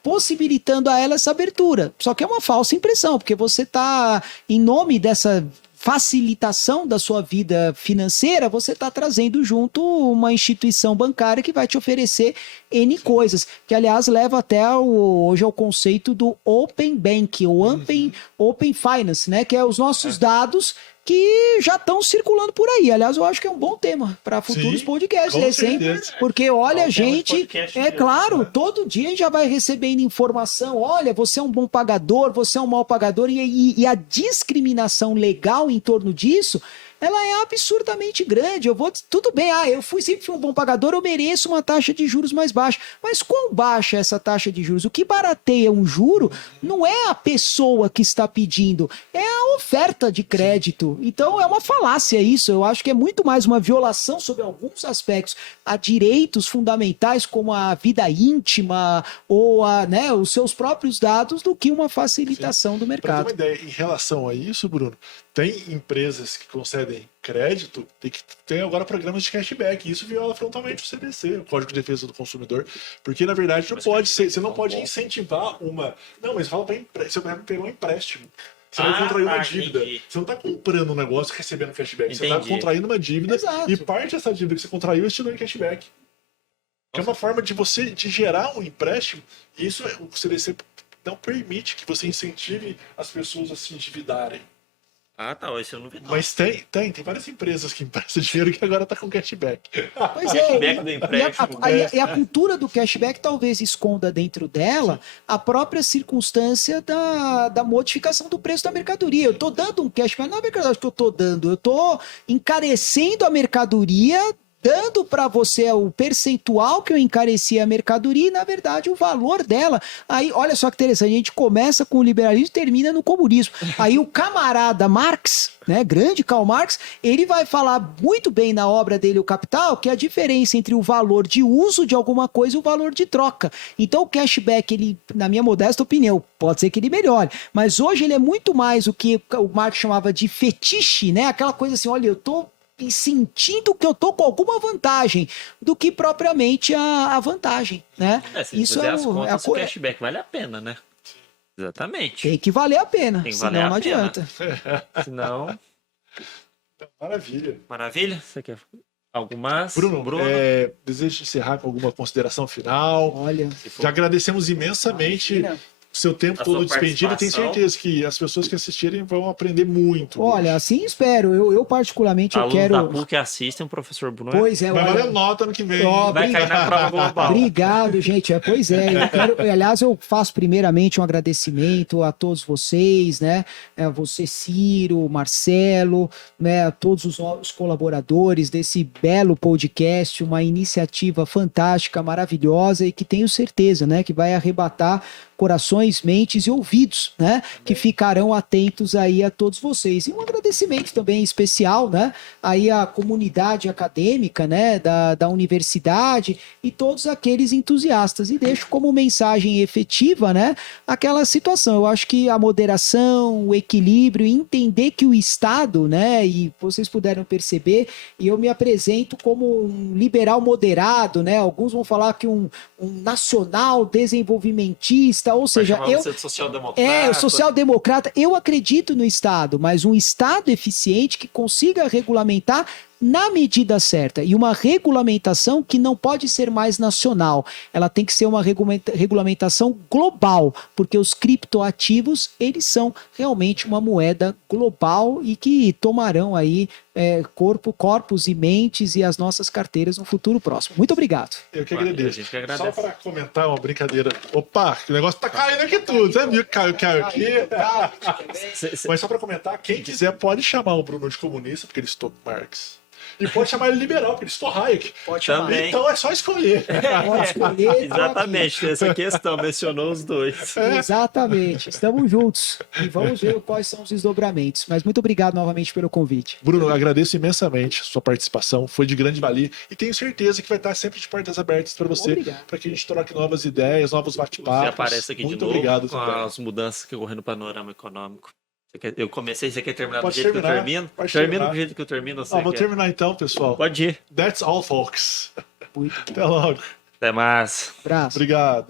possibilitando a ela essa abertura. Só que é uma falsa impressão, porque você está, em nome dessa facilitação da sua vida financeira, você está trazendo junto uma instituição bancária que vai te oferecer N coisas, que aliás leva até hoje ao conceito do Open Bank, ou Open Finance, né? Que é os nossos dados que já estão circulando por aí. Aliás, eu acho que é um bom tema para futuros podcasts esse, hein? Porque, olha, a gente, claro, todo dia a gente já vai recebendo informação, olha, você é um bom pagador, você é um mau pagador, e a discriminação legal em torno disso, ela é absurdamente grande. Tudo bem, eu sempre fui um bom pagador, eu mereço uma taxa de juros mais baixa. Mas quão baixa é essa taxa de juros? O que barateia um juro não é a pessoa que está pedindo, é a oferta de crédito. Então é uma falácia isso. Eu acho que é muito mais uma violação sobre alguns aspectos a direitos fundamentais como a vida íntima ou os seus próprios dados do que uma facilitação do mercado. Para ter uma ideia, em relação a isso, Bruno, tem empresas que concedem crédito e que tem agora programas de cashback. Isso viola frontalmente o CDC, o Código de Defesa do Consumidor, porque na verdade não pode ser, você não pode incentivar uma. Não, mas fala para você vai pegar um empréstimo. Você vai contrair uma dívida. Entendi. Você não está comprando um negócio e recebendo cashback. Entendi. Você está contraindo uma dívida. Exato. E parte dessa dívida que você contraiu é te dando em cashback. Que é uma forma de você gerar um empréstimo. E isso o CDC não permite que você incentive as pessoas a se endividarem. Esse eu não vi não. Mas tem várias empresas que emprestam dinheiro que agora tá com cashback. Pois Cashback do empréstimo. E a cultura do cashback talvez esconda dentro dela a própria circunstância da modificação do preço da mercadoria. Eu estou dando um cashback, não é verdade que eu estou dando, eu estou encarecendo a mercadoria, dando para você o percentual que eu encareci a mercadoria e, na verdade, o valor dela. Aí, olha só que interessante, a gente começa com o liberalismo e termina no comunismo. Aí o camarada Marx, né, grande Karl Marx, ele vai falar muito bem na obra dele, O Capital, que é a diferença entre o valor de uso de alguma coisa e o valor de troca. Então o cashback, ele, na minha modesta opinião, pode ser que ele melhore, mas hoje ele é muito mais o que o Marx chamava de fetiche, né? Aquela coisa assim, olha, eu tô sentindo que eu tô com alguma vantagem do que propriamente a vantagem, né? Se Isso fazer é as o, contas, o cashback vale a pena, né? Exatamente. tem que valer a pena, Tem que senão valer a não pena. adianta. Senão... Maravilha. Maravilha? Você quer algo mais? Bruno, desejo encerrar com alguma consideração final. Olha, Já agradecemos imensamente o seu tempo A todo sua despendido e tenho participação. certeza que as pessoas que assistirem vão aprender muito. olha, assim espero. Eu particularmente, eu Alunos quero... da PUC assistem o professor Bruno. Pois é, Vai olha... valer nota ano que vem. Ó, hein? Vai cair na prova global. Obrigado, gente. Pois é, eu quero, aliás, eu faço primeiramente um agradecimento a todos vocês, né? A você, Ciro, Marcelo, né? A todos os novos colaboradores desse belo podcast, uma iniciativa fantástica, maravilhosa e que tenho certeza, né? Que vai arrebatar corações, mentes e ouvidos, né? Que ficarão atentos aí a todos vocês. E um agradecimento também especial, né? Aí à comunidade acadêmica, né? Da universidade e todos aqueles entusiastas. E deixo como mensagem efetiva, né? Aquela situação. Eu acho que a moderação, o equilíbrio, entender que o Estado, né? E vocês puderam perceber, e eu me apresento como um liberal moderado, né? Alguns vão falar que um nacional desenvolvimentista, ou seja, eu social-democrata, eu acredito no Estado, mas um Estado eficiente que consiga regulamentar na medida certa e uma regulamentação que não pode ser mais nacional, ela tem que ser uma regulamentação global, porque os criptoativos, eles são realmente uma moeda global e que tomarão aí corpos e mentes e as nossas carteiras no futuro próximo. Muito obrigado. Eu que agradeço. A gente que agradece. Só para comentar uma brincadeira. Opa, o negócio tá caindo aqui tudo. Você viu que caiu aqui? Mas só para comentar, quem quiser pode chamar o Bruno de comunista, porque ele estou Marx. E pode chamar ele liberal, porque ele estou Hayek. Pode chamar. Também. Então é só escolher. Pode escolher. Exatamente, tem essa questão, mencionou os dois. Exatamente, estamos juntos e vamos ver quais são os desdobramentos. Mas muito obrigado novamente pelo convite. Bruno, eu agradeço imensamente a sua participação, foi de grande valia e tenho certeza que vai estar sempre de portas abertas para você, para que a gente troque novas ideias, novos Você bate-papos. aparece aqui Muito de novo obrigado com também. as mudanças que ocorrem no panorama econômico. Eu comecei, você quer terminar Pode do jeito terminar, que eu termino? pode Termina terminar. do jeito que eu termino. Vou terminar então, pessoal. Pode ir. That's all, folks. Muito Até logo. Até mais. abraço. Obrigado.